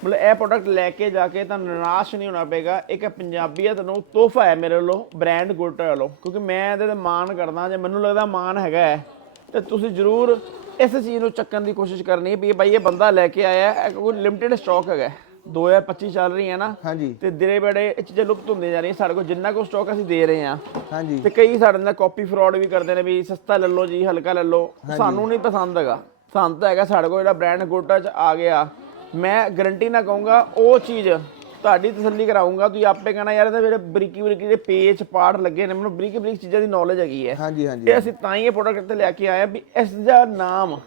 ਮਤਲਬ ਇਹ ਪ੍ਰੋਡਕਟ ਲੈ ਕੇ ਜਾ ਕੇ ਤਾਂ ਨਿਰਾਸ਼ ਨਹੀਂ ਹੋਣਾ ਪਏਗਾ। ਇੱਕ ਪੰਜਾਬੀਅਤ ਨੂੰ ਤੋਹਫਾ ਹੈ ਮੇਰੇ ਵੱਲੋਂ ਬ੍ਰਾਂਡ ਗੁੱਟ ਵੱਲੋਂ। ਕਿਉਂਕਿ ਮੈਂ ਇਹਦੇ ਤੇ ਮਾਣ ਕਰਦਾ ਜੇ ਮੈਨੂੰ ਲੱਗਦਾ ਮਾਣ ਹੈਗਾ ਹੈ, ਤੇ ਤੁਸੀਂ ਜ਼ਰੂਰ ਇਸ ਚੀਜ਼ ਨੂੰ ਚੱਕਣ ਦੀ ਕੋਸ਼ਿਸ਼ ਕਰਨੀ ਵੀ ਭਾਈ ਇਹ ਬੰਦਾ ਲੈ ਕੇ ਆਇਆ ਹੈ ਕੋਈ ਲਿਮਟਿਡ ਸਟਾਕ ਹੈਗਾ ਹੈ। 2025 ਚੱਲ ਰਹੀ ਹੈ ਨਾ ਹਾਂਜੀ। ਤੇ ਦਿਨੇ ਬੜੇ ਇਹ ਚੀਜ਼ਾਂ ਲੁਪਤ ਹੁੰਦੀਆਂ ਜਾ ਰਹੀਆਂ। ਸਾਡੇ ਕੋਲ ਜਿੰਨਾ ਕੋ ਸਟਾਕ ਅਸੀਂ ਦੇ ਰਹੇ ਹਾਂ ਹਾਂਜੀ। ਤੇ ਕਈ ਸਾਡੇ ਨਾਲ ਕਾਪੀ ਫਰਾਡ ਵੀ ਕਰਦੇ ਨੇ ਵੀ ਸਸਤਾ ਲੈ ਲਓ ਜੀ ਹਲਕਾ ਲੈ ਲਓ। ਸਾਨੂੰ ਨਹੀਂ ਪਸੰਦ ਹੈਗਾ। ਸਾਨੂੰ ਤਾਂ ਹੈਗਾ ਸਾਡੇ ਕੋਲ ਜਿਹੜਾ ਬ੍ਰਾਂਡ ਗੋਟਾ ਚ ਆ ਗਿਆ। ਮੈਂ ਗਾਰੰਟੀ ਨਾ ਕਹੂੰਗਾ ਉਹ ਚੀਜ਼ ਤੁਹਾਡੀ ਤਸੱਲੀ ਕਰਾਉਂਗਾ ਤੁਸੀਂ ਆਪੇ ਕਹਣਾ ਯਾਰ ਇਹਦੇ ਜਿਹੜੇ ਬਰੀਕੀ ਬਰੀਕੀ ਦੇ ਪੇਚ ਪਾੜ ਲੱਗੇ ਨੇ ਮੈਨੂੰ ਬਰੀਕੀ ਬਰੀਕ ਚੀਜ਼ਾਂ ਦੀ ਨੌਲੇਜ ਹੈਗੀ ਹੈ। ਹਾਂਜੀ ਹਾਂਜੀ ਇਹ ਅਸੀਂ ਤਾਂ ਹੀ ਇਹ ਪ੍ਰੋਡਕਟ ਤੇ ਲੈ ਕੇ ਆਏ ਆ ਵੀ ਇਸ ਦਾ ਨਾਮ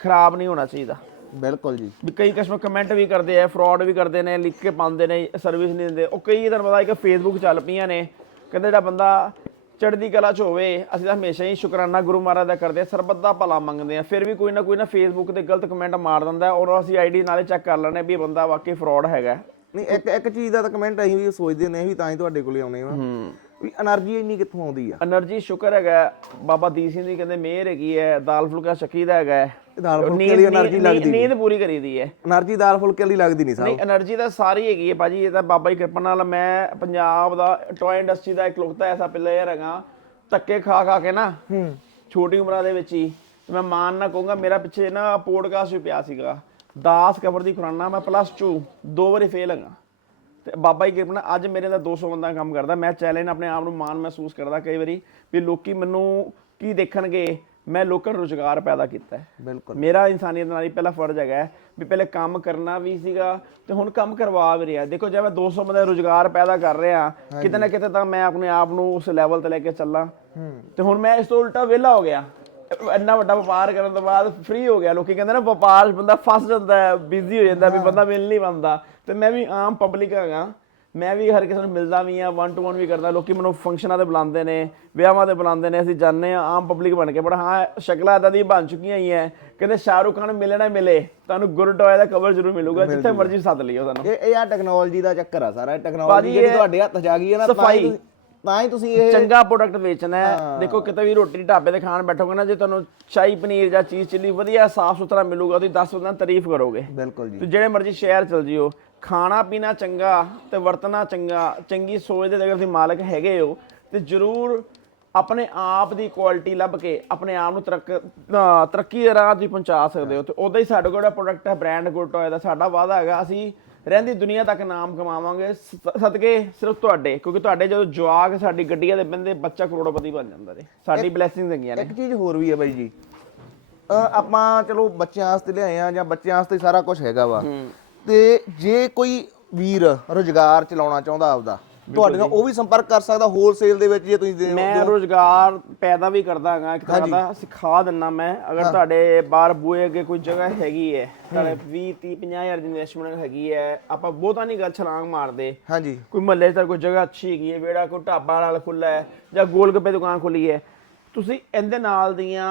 ਖਰਾਬ ਨਹੀਂ ਹੋਣਾ ਚਾਹੀਦਾ। ਬਿਲਕੁਲ ਜੀ। ਵੀ ਕਈ ਕਸਟਮਰ ਕਮੈਂਟ ਵੀ ਕਰਦੇ ਆ ਫਰਾਡ ਵੀ ਕਰਦੇ ਨੇ ਲਿਖ ਕੇ ਪਾਉਂਦੇ ਨੇ ਸਰਵਿਸ ਨਹੀਂ ਦਿੰਦੇ। ਉਹ ਕਈ ਤੁਹਾਨੂੰ ਪਤਾ ਇੱਕ ਫੇਸਬੁੱਕ ਚੱਲ ਪਈਆਂ ਨੇ। ਕਹਿੰਦੇ ਜਿਹੜਾ ਬੰਦਾ ਚੜ੍ਹਦੀ ਕਲਾ ਚ ਹੋਵੇ ਅਸੀਂ ਤਾਂ ਹਮੇਸ਼ਾ ਹੀ ਸ਼ੁਕਰਾਨਾ ਗੁਰੂ ਮਹਾਰਾਜ ਦਾ ਕਰਦੇ ਆ ਸਰਬੱਤ ਦਾ ਭਲਾ ਮੰਗਦੇ ਆ ਫਿਰ ਵੀ ਕੋਈ ਨਾ ਕੋਈ ਨਾ ਫੇਸਬੁੱਕ ਤੇ ਗਲਤ ਕਮੈਂਟ ਮਾਰ ਦਿੰਦਾ ਔਰ ਅਸੀਂ ਆਈਡੀ ਨਾਲੇ ਚੈੱਕ ਕਰ ਲੈਣੇ ਵੀ ਇਹ ਬੰਦਾ ਵਾਕਈ ਫਰਾਡ ਹੈਗਾ ਨਹੀਂ ਇੱਕ ਇੱਕ ਚੀਜ਼ ਦਾ ਤਾਂ ਕਮੈਂਟ ਅਸੀਂ ਵੀ ਸੋਚਦੇ ਨੇ ਵੀ ਤਾਂ ਹੀ ਤੁਹਾਡੇ ਕੋਲੇ ਆਉਣੇ ਆ। ਵੀ એનર્ਜੀ ਇੰਨੀ ਕਿੱਥੋਂ ਆਉਂਦੀ ਆ? એનર્ਜੀ ਸ਼ੁਕਰ ਹੈਗਾ ਬਾਬਾ ਦੀਪ ਸਿੰਘ ਦੀ ਕਹਿੰਦੇ ਮਿਹਰ ਹੈਗੀ ਹੈ ਦਾਲ ਫੁਲਕਾ ਸ਼ਕੀ ਦਾ ਹੈਗਾ ਦਾਲ ਫੁਲਕੇ ਵਾਲੀ એનર્ਜੀ ਲੱਗਦੀ ਨਹੀਂ ਨੀਂਦ ਪੂਰੀ ਕਰੀਦੀ ਹੈ એનર્ਜੀ ਦਾਲ ਫੁਲਕੇ ਵਾਲੀ ਲੱਗਦੀ ਨਹੀਂ ਸਾਹਿਬ। ਨਹੀਂ એનર્ਜੀ ਤਾਂ ਸਾਰੀ ਹੈਗੀ ਹੈ ਭਾਜੀ ਇਹ ਤਾਂ ਬਾਬਾ ਦੀ ਕਿਰਪਾ ਨਾਲ ਮੈਂ ਪੰਜਾਬ ਦਾ ਟੋਏ ਇੰਡਸਟਰੀ ਦਾ ਇੱਕ ਲੁਕਤਾ ਐਸਾ ਪਲੇਅਰ ਹੈਗਾ ਧੱਕੇ ਖਾ ਖਾ ਕੇ ਨਾ ਛੋਟੀ ਉਮਰਾਂ ਦੇ ਵਿੱਚ ਹੀ ਮੈਂ ਮਾਨ ਨਾ ਕਹੂੰਗਾ ਮੇਰਾ ਪਿੱਛੇ ਨਾ ਪੋਡਕਾਸਟ ਵੀ ਪਿਆ ਸੀਗਾ ਦਾਸ ਕਵਰ ਦੀ ਖੁਰਾਨਾ ਮੈਂ ਪਲੱਸ 2 ਦੋ ਵਾਰੀ ਫੇਲ ਹੈਗਾ। ਤੇ ਬਾਬਾ ਹੀ ਕਿਰਪਾ ਨਾਲ ਅੱਜ ਮੇਰੇ ਦਾ 200 ਬੰਦਾ ਕੰਮ ਕਰਦਾ ਮੈਂ ਚੈਲੰਜ ਆਪਣੇ ਆਪ ਨੂੰ ਮਾਣ ਮਹਿਸੂਸ ਕਰਦਾ ਕਈ ਵਾਰੀ ਵੀ ਲੋਕੀ ਮੈਨੂੰ ਕੀ ਦੇਖਣਗੇ ਮੈਂ ਲੋਕਾਂ ਨੂੰ ਰੁਜ਼ਗਾਰ ਪੈਦਾ ਕੀਤਾ ਹੈ। ਬਿਲਕੁਲ। ਮੇਰਾ ਇਨਸਾਨੀਅਤ ਨਾਲ ਹੀ ਪਹਿਲਾ ਫਰਜ਼ ਹੈਗਾ ਵੀ ਪਹਿਲੇ ਕੰਮ ਕਰਨਾ ਵੀ ਸੀਗਾ ਤੇ ਹੁਣ ਕੰਮ ਕਰਵਾ ਵੀ ਰਿਹਾ। ਦੇਖੋ ਜੇ ਮੈਂ 200 ਬੰਦੇ ਰੁਜ਼ਗਾਰ ਪੈਦਾ ਕਰ ਰਿਹਾ ਕਿਤੇ ਨਾ ਕਿਤੇ ਤਾਂ ਮੈਂ ਆਪਣੇ ਆਪ ਨੂੰ ਉਸ ਲੈਵਲ ਤੇ ਲੈ ਕੇ ਚੱਲਾਂ। ਤੇ ਹੁਣ ਮੈਂ ਇਸ ਤੋਂ ਉਲਟਾ ਵਿਹਲਾ ਹੋ ਗਿਆ। ਇੰਨਾ ਵੱਡਾ ਵਪਾਰ ਕਰਨ ਤੋਂ ਬਾਅਦ ਫ੍ਰੀ ਹੋ ਗਿਆ। ਲੋਕੀ ਕਹਿੰਦੇ ਨਾ ਵਪਾਰ ਬੰਦਾ ਫਸ ਜਾਂਦਾ ਹੈ ਬਿਜ਼ੀ ਹੋ ਜਾਂਦਾ ਵੀ ਬੰਦਾ ਮਿਲ ਨਹੀਂ ਪਾਉਂਦਾ। ਤੇ ਮੈਂ ਵੀ ਆਮ ਪਬਲਿਕ ਹੈਗਾ। ਮੈਂ ਵੀ ਹਰ ਕਿਸੇ ਨੂੰ ਮਿਲਦਾ ਵੀ ਆ ਵਨ ਟੂ ਵਨ ਵੀ ਕਰਦਾ ਲੋਕੀ ਮੈਨੂੰ ਫੰਕਸ਼ਨਾਂ ਤੇ ਬੁਲਾਉਂਦੇ ਨੇ ਵਿਆਹਾਂ ਤੇ ਬੁਲਾਉਂਦੇ ਨੇ ਅਸੀਂ ਜਾਂਦੇ ਆ ਆਮ ਪਬਲਿਕ ਬਣ ਕੇ ਬੜਾ ਹਾਂ ਸ਼ਕਲਾਂ ਇਦਾਂ ਦੀ ਬਣ ਚੁੱਕੀਆਂ ਹੀ ਐ ਕਹਿੰਦੇ ਸ਼ਾਹਰੁਖ ਖਾਨ ਮਿਲਣਾ ਮਿਲੇ ਤੁਹਾਨੂੰ ਗੁਰਟੋਏ ਦਾ ਕਵਰ ਜ਼ਰੂਰ ਮਿਲੂਗਾ ਜਿੱਥੇ ਮਰਜ਼ੀ ਸੱਦ ਲਿਓ ਤੁਹਾਨੂੰ ਇਹ ਇਹ ਆ ਟੈਕਨੋਲੋਜੀ ਦਾ ਚੱਕਰ ਆ ਸਾਰਾ ਟੈਕਨੋਲੋਜੀ ਜਿਹੜੀ ਤੁਹਾਡੇ ਹੱਥ 'ਚ ਆ ਗਈ ਹੈ ਨਾ ਸਫ਼ਾਈ। ਤੁਸੀਂ- ਤਾਂ ਹੀ ਤੁਸੀਂ ਇਹ ਚੰਗਾ ਪ੍ਰੋਡਕਟ ਵੇਚਣਾ ਹੈ। ਦੇਖੋ ਕਿਤੇ ਵੀ ਰੋਟੀ ਢਾਬੇ ਤੇ ਖਾਣ ਬੈਠੋਗੇ ਨਾ ਜੇ ਤੁਹਾਨੂੰ ਸ਼ਾਹੀ ਪਨੀਰ ਜਾਂ ਚੀਜ਼ ਚਿੱਲੀ ਵਧੀਆ ਸਾਫ਼ ਸੁਥਰਾ ਮਿਲੂਗਾ ਤੁਸੀਂ 10 ਬੰਦਾ ਤਾਰੀਫ ਕਰੋਗੇ। ਬਿਲਕੁਲ ਜੀ। ਤੁਸੀਂ ਜਿਹੜੇ ਮਰਜ਼ੀ ਸ਼ਹਿਰ ਚਲ ਜਿਓ ਖਾਣਾ ਪੀਣਾ ਚੰਗਾ ਤੇ ਵਰਤਣਾ ਚੰਗਾ ਚੰਗੀ ਸੋਚ ਦੇ ਅਗਰ ਤੁਸੀਂ ਮਾਲਕ ਹੈਗੇ ਹੋ ਤੇ ਜ਼ਰੂਰ ਆਪਣੇ ਆਪ ਦੀ ਕੁਆਲਿਟੀ ਲੱਭ ਕੇ ਆਪਣੇ ਆਪ ਨੂੰ ਤਰੱਕ ਤਰੱਕੀ ਦੇ ਰਾਹ ਤੇ ਪਹੁੰਚਾ ਸਕਦੇ ਹੋ ਤੇ ਉਦਾਂ ਹੀ ਸਾਡੇ ਕੋਲ ਪ੍ਰੋਡਕਟ ਹੈ ਬ੍ਰਾਂਡ ਗੁੱਡ ਟੋਏ ਦਾ ਸਾਡਾ ਵਾਅਦਾ ਹੈਗਾ ਅਸੀਂ ਰਹਿੰਦੀ ਦੁਨੀਆ ਤੱਕ ਨਾਮ ਕਮਾਵਾਂਗੇ ਸਦਕੇ ਸਿਰਫ ਤੁਹਾਡੇ ਕਿਉਂਕਿ ਤੁਹਾਡੇ ਜਦੋਂ ਜਵਾਕ ਸਾਡੀ ਗੱਡੀਆਂ ਦੇ ਬੰਦੇ ਬੱਚਾ ਕਰੋੜਪਤੀ ਬਣ ਜਾਂਦਾ ਜੀ ਸਾਡੀ ਬਲੇਸਿੰਗਸ ਹੈਗੀਆਂ ਨੇ। ਇੱਕ ਚੀਜ਼ ਹੋਰ ਵੀ ਹੈ ਬਾਈ ਜੀ ਆਪਾਂ ਚਲੋ ਬੱਚਿਆਂ ਵਾਸਤੇ ਲਿਆਏ ਆ ਜਾਂ ਬੱਚਿਆਂ ਵਾਸਤੇ ਸਾਰਾ ਕੁਝ ਹੈਗਾ ਵਾ ਤੇ ਜੇ ਕੋਈ ਵੀਰ ਰੋਜ਼ਗਾਰ ਚਲਾਉਣਾ ਚਾਹੁੰਦਾ ਆਪਦਾ ਤੁਹਾਡੇ ਨਾਲ ਉਹ ਵੀ ਸੰਪਰਕ ਕਰ ਸਕਦਾ ਹੋਲਸੇਲ ਦੇ ਵਿੱਚ ਜੇ ਤੁਸੀਂ ਦੇ- ਮੈਂ ਰੋਜ਼ਗਾਰ ਪੈਦਾ ਵੀ ਕਰਦਾ ਹਾਂ ਇੱਕ ਤਰ੍ਹਾਂ ਦਾ ਸਿਖਾ ਦਿੰਨਾ ਮੈਂ। ਅਗਰ ਤੁਹਾਡੇ ਬਾਹਰ ਬੂਏ ਅੱਗੇ ਕੋਈ ਜਗ੍ਹਾ ਹੈਗੀ ਹੈ ਤੁਹਾਡੇ 20 30 50 ਹਜ਼ਾਰ ਦੀ ਇਨਵੈਸਟਮੈਂਟ ਹੈਗੀ ਹੈ ਆਪਾਂ ਬਹੁਤਾ ਨਹੀਂ ਗੱਲ ਛਲਾਂਗ ਮਾਰਦੇ। ਹਾਂਜੀ। ਕੋਈ ਮਹੱਲੇ 'ਚ ਕੋਈ ਜਗ੍ਹਾ ਅੱਛੀ ਹੈਗੀ ਹੈ ਵਿਹੜਾ ਕੋਈ ਢਾਬਾ ਨਾਲ ਖੁੱਲਾ ਹੈ ਜਾਂ ਗੋਲ ਗੱਪੇ ਦੁਕਾਨ ਖੁੱਲੀ ਹੈ ਤੁਸੀਂ ਇਹਦੇ ਨਾਲ ਦੀਆਂ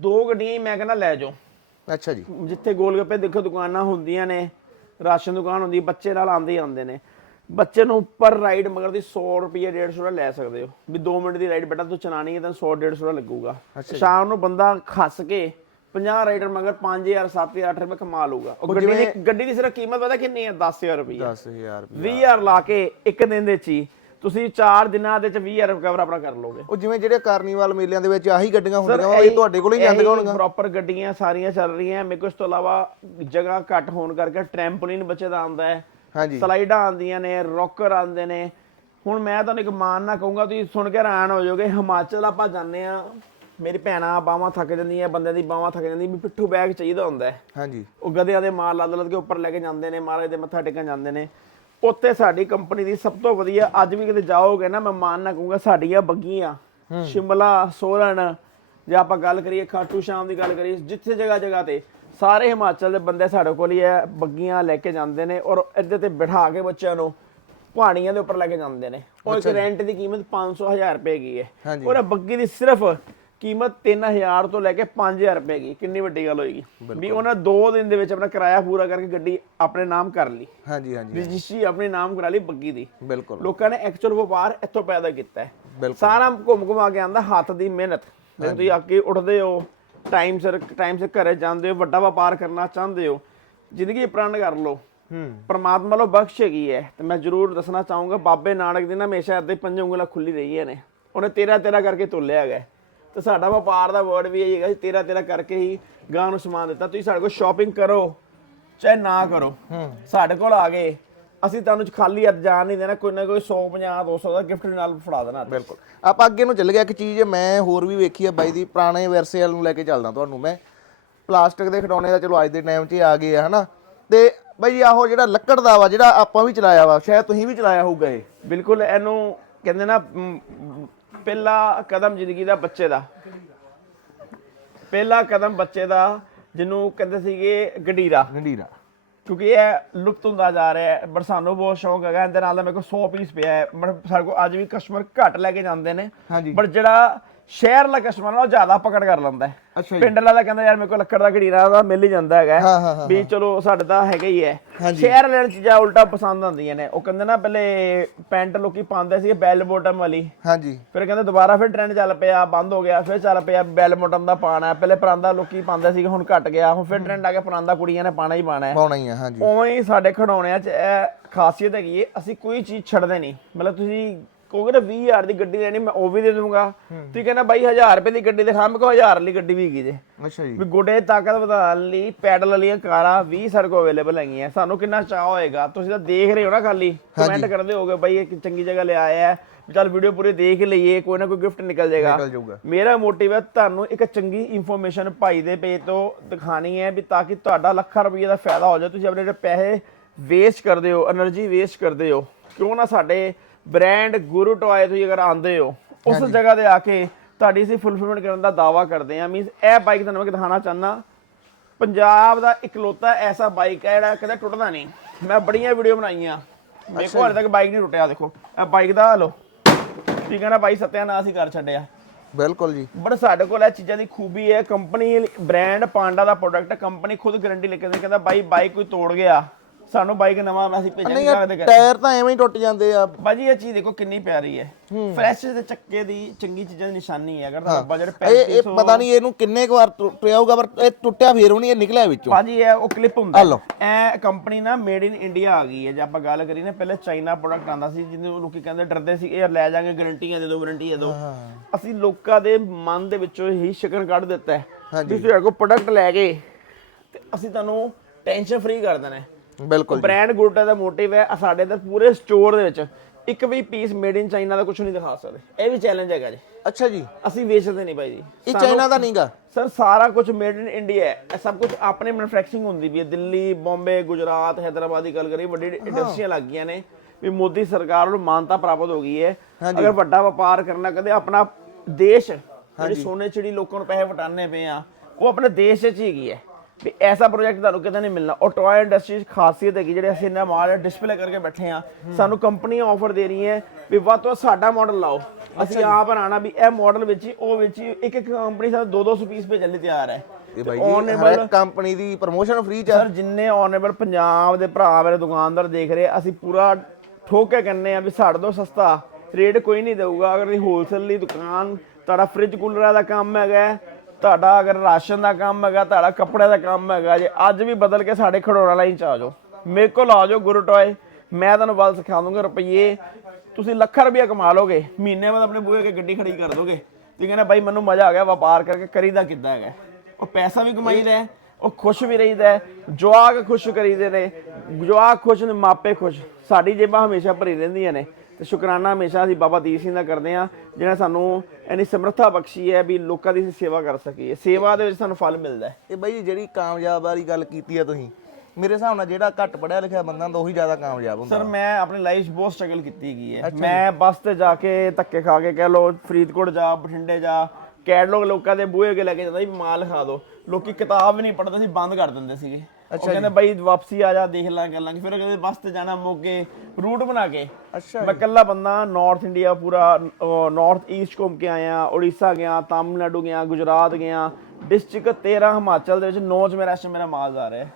ਦੋ ਗੱਡੀਆਂ ਹੀ ਮੈਂ ਕਹਿੰਦਾ ਲੈ ਜਾਓ। ਅੱਛਾ ਜੀ। ਜਿੱਥੇ ਗੋਲ ਗੱਪੇ ਦੇਖੋ ਦੁਕਾਨਾਂ ਹੁੰਦੀਆਂ ਨੇ ਰਾਸ਼ਨ ਦੁਕਾਨ ਹੁੰਦੀ ਬੱਚੇ ਨਾਲ ਆਉਂਦੇ ਹੀ ਆਉਂਦੇ ਨੇ। ਬੱਚੇ ਨੂੰ ਪਰ ਰਾਈਡ ਮਗਰ ਦੀ 100 ਰੁਪਏ 150 ਰੁਪਏ ਲੈ ਸਕਦੇ ਹੋ। ਵੀ 2 ਮਿੰਟ ਦੀ ਰਾਈਡ ਬੇਟਾ ਤੂੰ ਚਲਾਣੀ ਹੈ ਤਾਂ 100 150 ਰੁਪਏ ਲੱਗੂਗਾ। ਸ਼ਾਮ ਨੂੰ ਬੰਦਾ ਖੱਸ ਕੇ 50 ਰਾਈਡਰ ਮਗਰ 5000 7000 8 ਰੁਪਏ ਕਮਾ ਲੂਗਾ ਉਹ ਗੱਡੀ ਦੀ ਗੱਡੀ ਦੀ ਸਿਰਫ ਕੀਮਤ ਪਤਾ ਕਿੰਨੀ ਹੈ? 10000 ਰੁਪਏ 10000 20000 ਲਾ ਕੇ ਇੱਕ ਦਿਨ ਦੇ ਚ ਤੁਸੀਂ 4 ਦਿਨਾਂ ਦੇ ਚ 20000 ਰੁਪਏ ਕਵਰ ਆਪਣਾ ਕਰ ਲੋਗੇ ਉਹ ਜਿਵੇਂ ਜਿਹੜੇ ਕਾਰਨੀਵਾਲ ਮੇਲਿਆਂ ਦੇ ਵਿੱਚ ਆਹੀ ਗੱਡੀਆਂ ਹੁੰਦੀਆਂ ਵਾ, ਇਹ ਤੁਹਾਡੇ ਕੋਲ ਹੀ ਜਾਂਦੀਆਂ ਹੋਣਗੀਆਂ। ਪ੍ਰੋਪਰ ਗੱਡੀਆਂ ਸਾਰੀਆਂ ਚੱਲ ਰਹੀਆਂ ਮੇਰੇ ਕੋਲ ਇਸ ਤੋਂ ਇਲਾਵਾ ਜਗ੍ਹਾ ਘੱਟ ਹੋਣ ਕਰਕੇ ਟ੍ਰੈਂਪੋਲਿਨ ਬੱਚੇ ਦਾ ਆਉਂਦਾ ਹੈ ਹਾਂਜੀ। ਸਲਾਈਡਾਂ ਆਉਂਦੀਆਂ ਨੇ ਰੌਕਰ ਆਉਂਦੇ ਨੇ। ਹੁਣ ਮੈਂ ਤੁਹਾਨੂੰ ਇੱਕ ਮਾਨ ਨਾ ਕਹੂੰਗਾ ਤੁਸੀਂ ਸੁਣ ਕੇ ਹੈਰਾਨ ਹੋ ਜਾਓਗੇ ਹਿਮਾਚਲ ਆਪਾਂ ਜਾਂਦੇ ਆ ਮੇਰੀ ਭੈਣਾਂ ਬਾਹਾਂ ਥੱਕ ਜਾਂਦੀਆਂ ਬੰਦੇ ਦੀ ਬਾਹਾਂ ਥੱਕ ਜਾਂਦੀ ਵੀ ਪਿੱਠੂ ਬੈਗ ਚਾਹੀਦਾ ਹੁੰਦਾ ਹੈ ਹਾਂਜੀ। ਉਹ ਗਧਿਆਂ ਦੇ ਮਾਲ ਲੱਦ ਲੱਦ ਕੇ ਉੱਪਰ ਲੈ ਕੇ ਜਾਂਦੇ ਨੇ ਮਹਾਰਾਜ ਦੇ ਮੱਥਾ ਟੇਕਣ ਜਾਂਦੇ ਨੇ। ਉੱਥੇ ਸਾਡੀ ਕੰਪਨੀ ਦੀ ਸਭ ਤੋਂ ਵਧੀਆ। ਅੱਜ ਵੀ ਕਿਤੇ ਜਾਓਗੇ ਨਾ ਮੈਂ ਮਾਨ ਨਾ ਕਹੂੰਗਾ ਸਾਡੀਆਂ ਬੱਗੀਆਂ ਸ਼ਿਮਲਾ ਸੋਰਨ ਜੇ ਆਪਾਂ ਗੱਲ ਕਰੀਏ ਖਾਟੂ ਸ਼ਾਮ ਦੀ ਗੱਲ ਕਰੀਏ ਜਿੱਥੇ ਜਗ੍ਹਾ ਜਗ੍ਹਾ ਤੇ ਸਾਰੇ ਹਿਮਾਚਲ ਦੇ ਬੰਦੇ ਸਾਡੇ ਕੋਲ ਹੀ ਹੈ ਬੱਗੀਆਂ ਲੈ ਕੇ ਜਾਂਦੇ ਨੇ ਔਰ ਇਹਦੇ ਤੇ ਬਿਠਾ ਕੇ ਬੱਚਿਆਂ ਨੂੰ ਪਹਾੜੀਆਂ ਦੇ ਉੱਪਰ ਲੈ ਕੇ ਜਾਂਦੇ ਨੇ। ਉਹ ਇੱਕ ਰੈਂਟ ਦੀ ਕੀਮਤ 500 ਹਜ਼ਾਰ ਰੁਪਏ ਹੈਗੀ ਹੈ। ਔਰ ਬੱਗੀ ਦੀ ਸਿਰਫ ਕੀਮਤ 3000 ਤੋਂ ਲੈ ਕੇ 5000 ਰੁਪਏ ਹੈਗੀ। ਕਿੰਨੀ ਵੱਡੀ ਗੱਲ ਹੋਏਗੀ। ਵੀ ਉਹਨਾਂ 2 ਦਿਨ ਦੇ ਵਿੱਚ ਆਪਣਾ ਕਿਰਾਇਆ ਪੂਰਾ ਕਰਕੇ ਗੱਡੀ ਆਪਣੇ ਨਾਮ ਕਰ ਲਈ। ਹਾਂਜੀ ਹਾਂਜੀ ਰਜਿਸਟਰੀ ਆਪਣੇ ਨਾਮ ਕਰਾ ਲਈ ਬੱਗੀ ਦੀ। ਬਿਲਕੁਲ। ਲੋਕਾਂ ਨੇ ਐਕਚੁਅਲ ਵਪਾਰ ਇੱਥੋਂ ਪੈਦਾ ਕੀਤਾ ਹੈ। ਸਾਰਾ ਘੁੰਮ ਘੁਮਾ ਕੇ ਆਂਦਾ ਹੱਥ ਦੀ ਮਿਹਨਤ। ਜੇ ਤੁਸੀਂ ਅੱਗੇ ਉੱਠਦੇ ਹੋ ਟਾਈਮ ਸਿਰ ਟਾਈਮ ਸਿਰ ਘਰੇ ਜਾਂਦੇ ਹੋ ਵੱਡਾ ਵਪਾਰ ਕਰਨਾ ਚਾਹੁੰਦੇ ਹੋ ਜ਼ਿੰਦਗੀ ਪ੍ਰਣ ਕਰ ਲਓ। ਹੂੰ। ਪਰਮਾਤਮਾ ਵੱਲੋਂ ਬਖਸ਼ ਹੈਗੀ ਹੈ। ਤੇ ਮੈਂ ਜ਼ਰੂਰ ਦੱਸਣਾ ਚਾਹੂੰਗਾ ਬਾਬੇ ਨਾਨਕ ਦੀ ਨਾ ਹਮੇਸ਼ਾ ਹੀ ਪੰਜ ਉਂਗਲਾਂ ਖੁੱਲੀ ਰਹੀਆਂ ਨੇ। ਉਹਨੇ ਤੇਰਾ ਤੇਰਾ ਕਰਕੇ ਤੋਲਿਆ ਹੈ। ਤੇ ਸਾਡਾ ਵਪਾਰ ਦਾ ਵਰਡ ਵੀ ਇਹ ਹੈਗਾ ਜੀ ਤੇਰਾ ਤੇਰਾ ਕਰਕੇ ਹੀ ਗਾਂ ਨੂੰ ਸਮਾਨ ਦਿੱਤਾ। ਤੁਸੀਂ ਸਾਡੇ ਕੋਲ ਸ਼ਾਪਿੰਗ ਕਰੋ ਚਾਹੇ ਨਾ ਕਰੋ। ਸਾਡੇ ਕੋਲ ਆ ਗਏ। ਅਸੀਂ ਤੁਹਾਨੂੰ ਖਾਲੀ ਹੱਥ ਜਾਣ ਨਹੀਂ ਦੇਣਾ ਕੋਈ ਨਾ ਕੋਈ 150 200 ਦਾ ਗਿਫਟ ਨਾਲ ਫੜਾ ਦੇਣਾ। ਬਿਲਕੁਲ। ਆਪਾਂ ਅੱਗੇ ਨੂੰ ਚੱਲ ਗਿਆ ਇੱਕ ਚੀਜ਼ ਮੈਂ ਹੋਰ ਵੀ ਵੇਖੀ ਆ ਬਾਈ ਦੀ ਪੁਰਾਣੇ ਵਿਰਸੇ ਵਾਲ ਨੂੰ ਲੈ ਕੇ ਚੱਲਦਾ ਤੁਹਾਨੂੰ ਮੈਂ। ਪਲਾਸਟਿਕ ਦੇ ਖਿਡੌਣੇ ਦਾ ਚਲੋ ਅੱਜ ਦੇ ਟਾਈਮ 'ਚ ਆ ਗਏ ਆ ਹਨਾ। ਤੇ ਬਾਈ ਆਹੋ ਜਿਹੜਾ ਲੱਕੜ ਦਾ ਵਾ ਜਿਹੜਾ ਆਪਾਂ ਵੀ ਚਲਾਇਆ ਵਾ ਸ਼ਾਇਦ ਤੁਸੀਂ ਵੀ ਚਲਾਇਆ ਹੋਊਗਾ ਇਹ। ਬਿਲਕੁਲ ਇਹਨੂੰ ਕਹਿੰਦੇ ਨਾ ਪਹਿਲਾ ਕਦਮ ਜ਼ਿੰਦਗੀ ਦਾ ਬੱਚੇ ਦਾ। ਪਹਿਲਾ ਕਦਮ ਬੱਚੇ ਦਾ ਜਿਹਨੂੰ ਕਹਿੰਦੇ ਸੀਗੇ ਗਡੀਰਾ। ਗੰਢੀਰਾ ਕਿਉਂਕਿ ਇਹ ਲੁਪਤ ਹੁੰਦਾ ਜਾ ਰਿਹਾ ਹੈ। ਪਰ ਸਾਨੂੰ ਬਹੁਤ ਸ਼ੌਂਕ ਹੈਗਾ। ਇਹਦੇ ਨਾਲ ਦਾ ਮੇਰੇ ਕੋਲ 100 ਪੀਸ ਪਿਆ ਹੈ। ਮਤਲਬ ਸਾਡੇ ਕੋਲ ਅੱਜ ਵੀ ਕਸਟਮਰ ਘੱਟ ਲੈ ਕੇ ਜਾਂਦੇ ਨੇ। ਹਾਂਜੀ। ਪਰ ਜਿਹੜਾ ਸ਼ਹਿਰ ਵਾਲਾ ਕਸਟਮਰ ਨਾ ਉਹ ਜ਼ਿਆਦਾ ਪਕੜ ਕਰ ਲੈਂਦਾ ਹੈ। ਅੱਛਾ ਜੀ। ਪਿੰਡ ਵਾਲਾ ਤਾਂ ਕਹਿੰਦਾ ਯਾਰ ਮੇਰੇ ਕੋਲ ਲੱਕੜ ਦਾ ਘੜੀਰਾ ਦਾ ਮਿਲ ਹੀ ਜਾਂਦਾ ਹੈਗਾ ਹਾਂ, ਹਾਂ, ਹਾਂ, ਵੀ ਚਲੋ ਸਾਡਾ ਤਾਂ ਹੈਗਾ ਹੀ ਹੈ। ਹਾਂਜੀ। ਸ਼ਹਿਰ ਵਾਲਿਆਂ ਨੂੰ ਚੀਜ਼ਾਂ ਉਲਟਾ ਪਸੰਦ ਆਉਂਦੀਆਂ ਨੇ। ਉਹ ਕਹਿੰਦੇ ਨਾ ਪਹਿਲੇ ਪੈਂਟ ਲੋਕੀ ਪਾਉਂਦੇ ਸੀ ਬੈਲ ਬੋਟਮ ਵਾਲੀ। ਹਾਂਜੀ। ਫਿਰ ਕਹਿੰਦੇ ਦੁਬਾਰਾ ਫਿਰ ਟ੍ਰੈਂਡ ਚੱਲ ਪਿਆ ਬੰਦ ਹੋ ਗਿਆ ਫਿਰ ਚੱਲ ਪਿਆ ਬੈਲ ਬੋਟਮ ਦਾ ਪਾਣਾ ਪਹਿਲੇ ਪਰਾਂਦਾ ਲੋਕੀ ਪਾਉਂਦੇ ਸੀ ਹੁਣ ਘਟ ਗਿਆ। ਹੁਣ ਫਿਰ ਟ੍ਰੈਂਡ ਆ ਗਿਆ ਪਰਾਂਦਾ ਕੁੜੀਆਂ ਨੇ ਪਾਣਾ ਹੀ ਪਾਣਾ ਹੈ। ਪਾਉਣਾ ਹੀ ਆ ਹਾਂਜੀ। ਉਵੇਂ ਹੀ ਸਾਡੇ ਖਿਡੌਣਿਆਂ 'ਚ ਇਹ ਖਾਸੀਅਤ ਹੈਗੀ ਹੈ ਅਸੀਂ ਕੋਈ ਚੀਜ਼ ਛੱਡਦੇ ਨਹੀਂ। ਮਤਲਬ ਤੁਸੀਂ ਕੋ ਕਹਿੰਦਾ 20000 ਦੀ ਗੱਡੀ ਲੈਣੀ ਮੈਂ ਉਹ ਵੀ ਦੇ ਦੂੰਗਾ ਤੇ ਕਹਿੰਦਾ ਬਾਈ 1000 ਰੁਪਏ ਦੀ ਗੱਡੀ ਦਿਖਾ ਮੈਂ ਕੋ 1000 ਵਾਲੀ ਗੱਡੀ ਵੀ ਹੈਗੀ ਜੇ। ਅੱਛਾ ਜੀ। ਵੀ ਗੋਡੇ ਤਾਕਤ ਵਧਾਉਣ ਲਈ ਪੈਡਲ ਵਾਲੀਆਂ ਕਾਰਾਂ 20 ਸਾਡੇ ਕੋ ਅਵੇਲੇਬਲ ਹੈਗੀਆਂ। ਸਾਨੂੰ ਕਿੰਨਾ ਚਾਹ ਹੋਏਗਾ? ਤੁਸੀਂ ਤਾਂ ਦੇਖ ਰਹੇ ਹੋ ਨਾ ਖਾਲੀ। ਕਮੈਂਟ ਕਰਦੇ ਹੋਗੇ ਬਾਈ ਇਹ ਚੰਗੀ ਜਗ੍ਹਾ ਲਿਆ ਆਇਆ ਚਲ ਵੀਡੀਓ ਪੂਰੀ ਦੇਖ ਲਈਏ ਕੋਈ ਨਾ ਕੋਈ ਗਿਫਟ ਨਿਕਲ ਜਾਏਗਾ। ਮੇਰਾ ਮੋਟਿਵ ਹੈ ਤੁਹਾਨੂੰ ਇੱਕ ਚੰਗੀ ਇਨਫੋਰਮੇਸ਼ਨ ਭਾਈ ਦੇ ਪੇਜ ਤੋਂ ਦਿਖਾਣੀ ਹੈ ਵੀ ਤਾਂ ਕਿ ਤੁਹਾਡਾ ਲੱਖਾਂ ਰੁਪਏ ਦਾ ਫਾਇਦਾ ਹੋ ਜਾਵੇ। ਤੁਸੀਂ ਆਪਣੇ ਪੈਸੇ ਵੇਸਟ ਕਰਦੇ ਹੋ એનર્ਜੀ ਵੇਸਟ ਕਰਦੇ ਹੋ ਕਿਉਂ ਨਾ ਸਾਡੇ ਬ੍ਰਾਂਡ ਗੁਰੂ ਟੋਏ ਤੁਸੀਂ ਅਗਰ ਆਂਦੇ ਹੋ ਉਸ ਜਗ੍ਹਾ ਤੇ ਆ ਕੇ ਤੁਹਾਡੀ ਅਸੀਂ ਫੁੱਲਫਿਲਮੈਂਟ ਕਰਨ ਦਾ ਦਾਵਾ ਕਰਦੇ ਹਾਂ। ਮੀਨਸ ਇਹ ਬਾਈਕ ਤੁਹਾਨੂੰ ਮੈਂ ਦਿਖਾਣਾ ਚਾਹੁੰਦਾ ਪੰਜਾਬ ਦਾ ਇਕਲੌਤਾ ਐਸਾ ਬਾਈਕ ਹੈ ਜਿਹੜਾ ਕਦੇ ਟੁੱਟਦਾ ਨਹੀਂ। ਮੈਂ ਬੜੀਆਂ ਵੀਡੀਓ ਬਣਾਈਆਂ। ਕੋਲ ਹਾਲੇ ਤੱਕ ਬਾਈਕ ਨਹੀਂ ਟੁੱਟਿਆ ਦੇਖੋ। ਇਹ ਬਾਈਕ ਦਾ ਹਲੋ ਠੀਕ ਹੈ ਨਾ ਬਾਈ ਸਤਿਆਨਾਸ਼ ਹੀ ਕਰ ਛੱਡਿਆ। ਬਿਲਕੁਲ ਜੀ। ਬਟ ਸਾਡੇ ਕੋਲ ਇਹ ਚੀਜ਼ਾਂ ਦੀ ਖੂਬੀ ਹੈ। ਕੰਪਨੀ ਬ੍ਰਾਂਡ ਪਾਂਡਾ ਦਾ ਪ੍ਰੋਡਕਟ ਕੰਪਨੀ ਖੁਦ ਗਾਰੰਟੀ ਲੈ ਕੇ ਕਹਿੰਦਾ ਬਾਈ ਬਾਈਕ ਕੋਈ ਤੋੜ ਗਿਆ। ਸਾਨੂੰ ਬਾਈਕ ਨਵਾਂ ਅਸੀਂ ਨਹੀਂ ਇਹ ਕਾਹਦੇ ਘਰੇ ਟਾਇਰ ਤਾਂ ਐਵੇਂ ਹੀ ਟੁੱਟ ਜਾਂਦੇ ਆ। ਬਾਜੀ ਇਹ ਚੀਜ਼ ਦੇਖੋ ਕਿੰਨੀ ਪਿਆਰੀ ਹੈ। ਫਰੈਸ਼ ਦੇ ਚੱਕੇ ਦੀ ਚੰਗੀ ਚੀਜ਼ਾਂ ਦੀ ਨਿਸ਼ਾਨੀ ਹੈ। ਅਗਰ ਤਾਂ ਜਿਹੜੇ ਇਹ ਇਹ 3500 ਪਤਾ ਨਹੀਂ ਇਹਨੂੰ ਕਿੰਨੇ ਕੁ ਵਾਰ ਟੁੱਟਿਆ ਹੋਊਗਾ ਪਰ ਇਹ ਟੁੱਟਿਆ ਫੇਰ ਵੀ ਨਹੀਂ ਇਹ ਨਿਕਲਿਆ ਵਿੱਚੋਂ। ਬਾਜੀ ਇਹ ਉਹ ਕਲਿੱਪ ਹੁੰਦਾ ਲਓ। ਇਹ ਕੰਪਨੀ ਨਾ ਮੇਡ ਇਨ ਇੰਡੀਆ ਆ ਗਈ ਹੈ। ਜੇ ਆਪਾਂ ਗੱਲ ਕਰੀ ਨਾ ਪਹਿਲੇ ਚਾਈਨਾ ਪ੍ਰੋਡਕਟ ਆਂਦਾ ਸੀ ਜਿਹਨੂੰ ਲੋਕੀ ਕਹਿੰਦੇ ਡਰਦੇ ਸੀ ਇਹ ਲੈ ਜਾਾਂਗੇ ਗਾਰੰਟੀਆਂ ਦੇ ਦਿਓ ਵਾਰੰਟੀ ਦੇ। ਅਸੀਂ ਲੋਕਾਂ ਦੇ ਮਨ ਦੇ ਵਿੱਚੋਂ ਹੀ ਸ਼ਿਕਨ ਕੱਢ ਦਿੱਤਾ ਹੈ। ਹਾਂਜੀ। ਤੁਸੀਂ ਕੋਲ ਪ੍ਰੋਡਕਟ ਲੈ ਕੇ ਤੇ ਅਸੀਂ ਤੁਹਾਨੂੰ ਟੈਨਸ਼ਨ ਫ੍ਰੀ ਕਰ ਦੇਣਾ ਹੈ। ਬਿਲਕੁਲ ਬ੍ਰਾਂਡ ਗੁੱਡਾ ਦਾ ਮੋਟਿਵ ਹੈ ਸਾਡੇ ਅੰਦਰ ਪੂਰੇ ਸਟੋਰ ਦੇ ਵਿੱਚ ਇੱਕ ਵੀ ਪੀਸ ਮੇਡ ਇਨ ਚਾਈਨਾ ਦਾ ਕੁਝ ਨਹੀਂ ਦਿਖਾ ਸਕਦੇ। ਇਹ ਵੀ ਚੈਲੰਜ ਹੈਗਾ ਜੀ। ਅੱਛਾ ਜੀ। ਅਸੀਂ ਵੇਚਦੇ ਨਹੀਂ ਬਾਈ ਜੀ। ਇਹ ਚਾਈਨਾ ਦਾ ਨਹੀਂਗਾ। ਸਰ ਸਾਰਾ ਕੁਝ ਮੇਡ ਇਨ ਇੰਡੀਆ ਹੈ। ਇਹ ਸਭ ਕੁਝ ਆਪਣੇ ਮੈਨੂਫੈਕਚਰਿੰਗ ਹੁੰਦੀ ਵੀ ਹੈ। ਦਿੱਲੀ ਬੰਬੇ ਗੁਜਰਾਤ ਹੈਦਰਾਬਾਦ ਦੀ ਗੱਲ ਕਰੀਏ ਵੱਡੀ ਇੰਡਸਟਰੀਆਂ ਲੱਗ ਗਈਆਂ ਨੇ ਵੀ ਮੋਦੀ ਸਰਕਾਰ ਨੂੰ ਮਾਨਤਾ ਪ੍ਰਾਪਤ ਹੋ ਗਈ ਹੈ। ਅਗਰ ਵੱਡਾ ਵਪਾਰ ਕਰਨਾ ਕਦੇ ਆਪਣਾ ਦੇਸ਼ ਜਿਹੜੀ ਸੋਨੇ ਚਿੜੀ ਲੋਕਾਂ ਨੂੰ ਪੈਸੇ ਵਟਾਣੇ ਪਏ ਆ ਉਹ ਆਪਣੇ ਦੇਸ਼ 'ਚ ਹੀ ਹੈਗੀ ਹੈ। ਵੀ ਐਸਾ ਪ੍ਰੋਜੈਕਟ ਤੁਹਾਨੂੰ ਕਿਤੇ ਨਹੀਂ ਮਿਲਣਾ। ਔਰ ਟੋਏ ਇੰਡਸਟਰੀ ਦੀ ਖਾਸੀਅਤ ਹੈਗੀ ਜਿਹੜੇ ਅਸੀਂ ਇਹਨਾਂ ਮਾਲ ਡਿਸਪਲੇ ਕਰਕੇ ਬੈਠੇ ਆ ਸਾਨੂੰ ਕੰਪਨੀਆਂ ਆਫਰ ਦੇ ਰਹੀਆਂ ਵੀ ਵੱਧ ਤੋਂ ਵੱਧ ਸਾਡਾ ਮਾਡਲ ਲਾਓ। ਅਸੀਂ ਆਪ ਬਣਾਉਣਾ ਵੀ ਇਹ ਮਾਡਲ ਵਿੱਚ ਹੀ ਉਹ ਵਿੱਚ ਹੀ ਇੱਕ ਇੱਕ ਕੰਪਨੀ ਸਾਨੂੰ 2-200 ਪੀਸ ਭੇਜਣ ਲਈ ਤਿਆਰ ਹੈ। ਇਹ ਬਾਈ ਜੀ ਹਰ ਇੱਕ ਕੰਪਨੀ ਦੀ ਪ੍ਰੋਮੋਸ਼ਨ ਫ੍ਰੀ ਚ ਸਰ ਜਿੰਨੇ ਆਨਰੇਬਲ ਪੰਜਾਬ ਦੇ ਭਰਾ ਮੇਰੇ ਦੁਕਾਨਦਾਰ ਦੇਖ ਰਹੇ ਅਸੀਂ ਪੂਰਾ ਠੋਕ ਕੇ ਕਹਿੰਨੇ ਆ ਵੀ ਸਾਡੇ ਤੋਂ ਸਸਤਾ ਰੇਟ ਕੋਈ ਨਹੀਂ ਦੇਊਗਾ। ਅਗਰ ਤੁਸੀਂ ਹੋਲਸੇਲ ਦੀ ਦੁਕਾਨ ਤੁਹਾਡਾ ਫ੍ਰਿਜ ਕੂਲਰਾਂ ਦਾ ਕੰਮ ਹੈਗਾ ਹੈ, ਤੁਹਾਡਾ ਅਗਰ ਰਾਸ਼ਨ ਦਾ ਕੰਮ ਹੈਗਾ, ਤੁਹਾਡਾ ਕੱਪੜੇ ਦਾ ਕੰਮ ਹੈਗਾ, ਜੇ ਅੱਜ ਵੀ ਬਦਲ ਕੇ ਸਾਡੇ ਖੜੋਣਾ ਲਾਈਨ ਚ ਆ ਜਾਓ। ਮੇਰੇ ਕੋਲ ਆ ਜਾਓ ਗੁਰੂ ਟੋਏ, ਮੈਂ ਤੁਹਾਨੂੰ ਵੱਲ ਸਿਖਾ ਦੂੰਗਾ ਰੁਪਈਏ। ਤੁਸੀਂ ਲੱਖਾਂ ਰੁਪਇਆ ਕਮਾ ਲੋਗੇ, ਮਹੀਨੇ ਬਾਅਦ ਆਪਣੇ ਬੂਹੇ ਕੇ ਗੱਡੀ ਖੜੀ ਕਰ ਦੋਗੇ। ਤੁਸੀਂ ਕਹਿੰਦੇ, ਬਾਈ, ਮੈਨੂੰ ਮਜ਼ਾ ਆ ਗਿਆ ਵਪਾਰ ਕਰਕੇ, ਕਰੀਦਾ ਕਿੱਦਾਂ ਹੈਗਾ? ਉਹ ਪੈਸਾ ਵੀ ਕਮਾਈਦਾ ਹੈ, ਉਹ ਖੁਸ਼ ਵੀ ਰਹੀਦਾ ਜਵਾਕ ਖੁਸ਼ ਕਰੀਦੇ ਨੇ, ਜਵਾਕ ਖੁਸ਼ ਨੇ, ਮਾਪੇ ਖੁਸ਼। ਸਾਡੀ ਜੇਬਾਂ ਹਮੇਸ਼ਾ ਭਰੀ ਰਹਿੰਦੀਆਂ ਨੇ। ਤੇ ਸ਼ੁਕਰਾਨਾ ਹਮੇਸ਼ਾ ਅਸੀਂ ਬਾਬਾ ਦੀਪ ਸਿੰਘ ਦਾ ਕਰਦੇ ਆ ਜਿਹੜਾ ਸਾਨੂੰ ਇੰਨੀ ਸਮਰੱਥਾ ਬਖਸ਼ੀ ਹੈ ਵੀ ਲੋਕਾਂ ਦੀ ਅਸੀਂ ਸੇਵਾ ਕਰ ਸਕੀਏ। ਸੇਵਾ ਦੇ ਵਿੱਚ ਸਾਨੂੰ ਫਲ ਮਿਲਦਾ ਹੈ। ਇਹ ਬਾਈ ਜਿਹੜੀ ਕਾਮਯਾਬ ਵਾਲੀ ਗੱਲ ਕੀਤੀ ਆ ਤੁਸੀਂ ਮੇਰੇ ਹਿਸਾਬ ਨਾਲ ਜਿਹੜਾ ਘੱਟ ਪੜਿਆ ਲਿਖਿਆ ਬੰਦਾ ਹੁੰਦਾ ਉਹੀ ਜ਼ਿਆਦਾ ਕਾਮਯਾਬ ਹੁੰਦਾ। ਸਰ ਮੈਂ ਆਪਣੀ ਲਾਈਫ 'ਚ ਬਹੁਤ ਸਟਰਗਲ ਕੀਤੀ ਹੈਗੀ ਹੈ। ਮੈਂ ਬੱਸ ਤੇ ਜਾ ਕੇ ਧੱਕੇ ਖਾ ਕੇ ਕਹਿ ਲੋ ਫਰੀਦਕੋਟ ਜਾ ਬਠਿੰਡੇ ਜਾ ਕੈਟਲੌਗ ਲੋਕਾਂ ਦੇ ਬੂਹੇ ਅੱਗੇ ਲੈ ਕੇ ਜਾਂਦਾ ਸੀ ਵੀ ਮਾਲ ਲਿਖਾ ਦਿਓ। ਲੋਕੀ ਕਿਤਾਬ ਵੀ ਨਹੀਂ ਪੜ੍ਹਦੇ ਸੀ ਬੰਦ ਕਰ ਦਿੰਦੇ ਸੀਗੇ। ਉਹ ਕਹਿੰਦੇ ਬਾਈ ਵਾਪਸੀ ਆ ਜਾ ਦੇਖ ਲਾਂ ਕਰ ਲਾਂਗੇ। ਫਿਰ ਕਹਿੰਦੇ ਬੱਸ ਤੇ ਜਾਣਾ ਮੋਗੇ ਰੂਟ ਬਣਾ ਕੇ। ਅੱਛਾ ਮੈਂ ਇਕੱਲਾ ਬੰਦਾ ਨਾਰਥ ਇੰਡੀਆ ਪੂਰਾ ਨਾਰਥ ਈਸਟ ਘੁੰਮ ਕੇ ਆਇਆ ਉੜੀਸਾ ਗਿਆ ਤਾਮਿਲਨਾਡੂ ਗਿਆ ਗੁਜਰਾਤ ਗਿਆ। ਡਿਸਟ੍ਰਿਕਟ 13 ਹਿਮਾਚਲ ਦੇ ਵਿੱਚ 9 ਚ ਮੇਰਾ ਮੇਰਾ ਮਾਲ ਜਾ ਰਿਹਾ।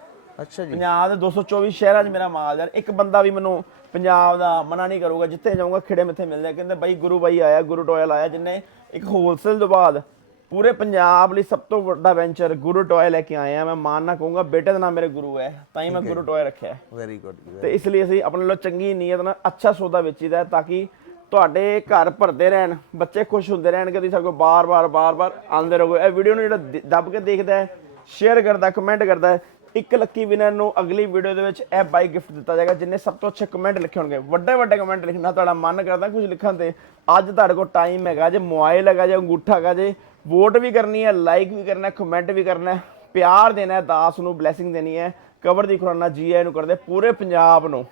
ਅੱਛਾ ਜੀ। ਪੰਜਾਬ ਦੇ 224 ਸ਼ਹਿਰਾਂ 'ਚ ਮੇਰਾ ਮਾਲ ਯਾਰ ਇੱਕ ਬੰਦਾ ਵੀ ਮੈਨੂੰ ਪੰਜਾਬ ਦਾ ਮਨਾ ਨਹੀਂ ਕਰੂਗਾ ਜਿੱਥੇ ਜਾਊਂਗਾ ਖਿੜੇ ਮਿੱਥੇ ਮਿਲਦੇ। ਕਹਿੰਦੇ ਬਾਈ ਗੁਰੂ ਬਾਈ ਆਇਆ ਗੁਰੂ ਟੋਇਲ ਆਇਆ ਜਿਨੇ ਇੱਕ ਹੋਲਸੇਲ ਤੋਂ ਬਾਅਦ ਪੂਰੇ ਪੰਜਾਬ ਲਈ ਸਭ ਤੋਂ ਵੱਡਾ ਵੈਂਚਰ ਗੁਰੂ ਟੋਏ ਲੈ ਕੇ ਆਏ ਆ। ਮੈਂ ਮਾਨਣਾ ਕਹੂੰਗਾ ਬੇਟੇ ਦਾ ਨਾਮ ਮੇਰੇ ਗੁਰੂ ਹੈ। ਤਾਂ ਹੀ ਮੈਂ ਗੁਰੂ ਟੋਏ ਰੱਖਿਆ ਹੈ। ਵੈਰੀ ਗੁੱਡ ਤੇ ਇਸ ਲਈ ਅਸੀਂ ਆਪਣੇ ਲਈ ਚੰਗੀ ਨੀਅਤ ਨਾਲ ਅੱਛਾ ਸੌਦਾ ਵੇਚੀਦਾ ਹੈ ਤਾਂ ਕਿ ਤੁਹਾਡੇ ਘਰ ਭਰਦੇ ਰਹਿਣ ਬੱਚੇ ਖੁਸ਼ ਹੁੰਦੇ ਰਹਿਣਗੇ ਤੁਸੀਂ ਸਾਡੇ ਕੋਲ ਬਾਰ-ਬਾਰ ਬਾਰ-ਬਾਰ ਆਉਂਦੇ ਰਹੋਗੇ ਇਹ ਵੀਡੀਓ ਨੂੰ ਜਿਹੜਾ ਦੱਬ ਕੇ ਦੇਖਦਾ ਹੈ ਸ਼ੇਅਰ ਕਰਦਾ ਕਮੈਂਟ ਕਰਦਾ ਹੈ ਇੱਕ ਲੱਕੀ ਵਿਨਰ ਨੂੰ ਅਗਲੀ ਵੀਡੀਓ ਦੇ ਵਿੱਚ ਇਹ ਬਾਈਕ ਗਿਫਟ ਦਿੱਤਾ ਜਾਏਗਾ ਜਿਨੇ ਸਭ ਤੋਂ ਅੱਛੇ ਕਮੈਂਟ ਲਿਖੇ ਹੋਣਗੇ। ਵੱਡੇ ਵੱਡੇ ਕਮੈਂਟ ਲਿਖਣਾ ਤੁਹਾਡਾ ਮਨ ਕਰਦਾ ਕੁਝ ਲਿਖਣ ਤੇ। ਅੱਜ ਤੁਹਾਡੇ ਕੋਲ ਟਾਈਮ ਹੈਗਾ ਜੇ ਮੋਬਾਈਲ ਹੈਗਾ ਜੇ ਅੰਗੂਠਾ ਹੈਗਾ ਜੇ ਵੋਟ ਵੀ ਕਰਨੀ ਹੈ ਲਾਈਕ ਵੀ ਕਰਨਾ ਹੈ ਕਮੈਂਟ ਵੀ ਕਰਨਾ ਹੈ, ਪਿਆਰ ਦੇਣਾ ਹੈ, ਦਾਸ ਨੂੰ ਬਲੇਸਿੰਗ ਦੇਣੀ ਹੈ ਕਵਰ ਦੀ ਖੁਰਾਨਾ ਜੀ ਆਈ ਨੂੰ ਕਰਦੇ ਪੂਰੇ ਪੰਜਾਬ ਨੂੰ,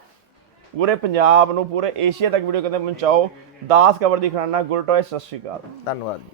ਪੂਰੇ ਪੰਜਾਬ ਨੂੰ, ਪੂਰੇ ਏਸ਼ੀਆ ਤੱਕ ਵੀਡੀਓ ਕਹਿੰਦੇ ਪਹੁੰਚਾਓ, ਦਾਸ ਕਵਰ ਦੀ ਖੁਰਾਨਾ ਗੁੱਡ ਟੋਏ ਸਤਿ ਸ਼੍ਰੀ ਅਕਾਲ। ਧੰਨਵਾਦ ਜੀ।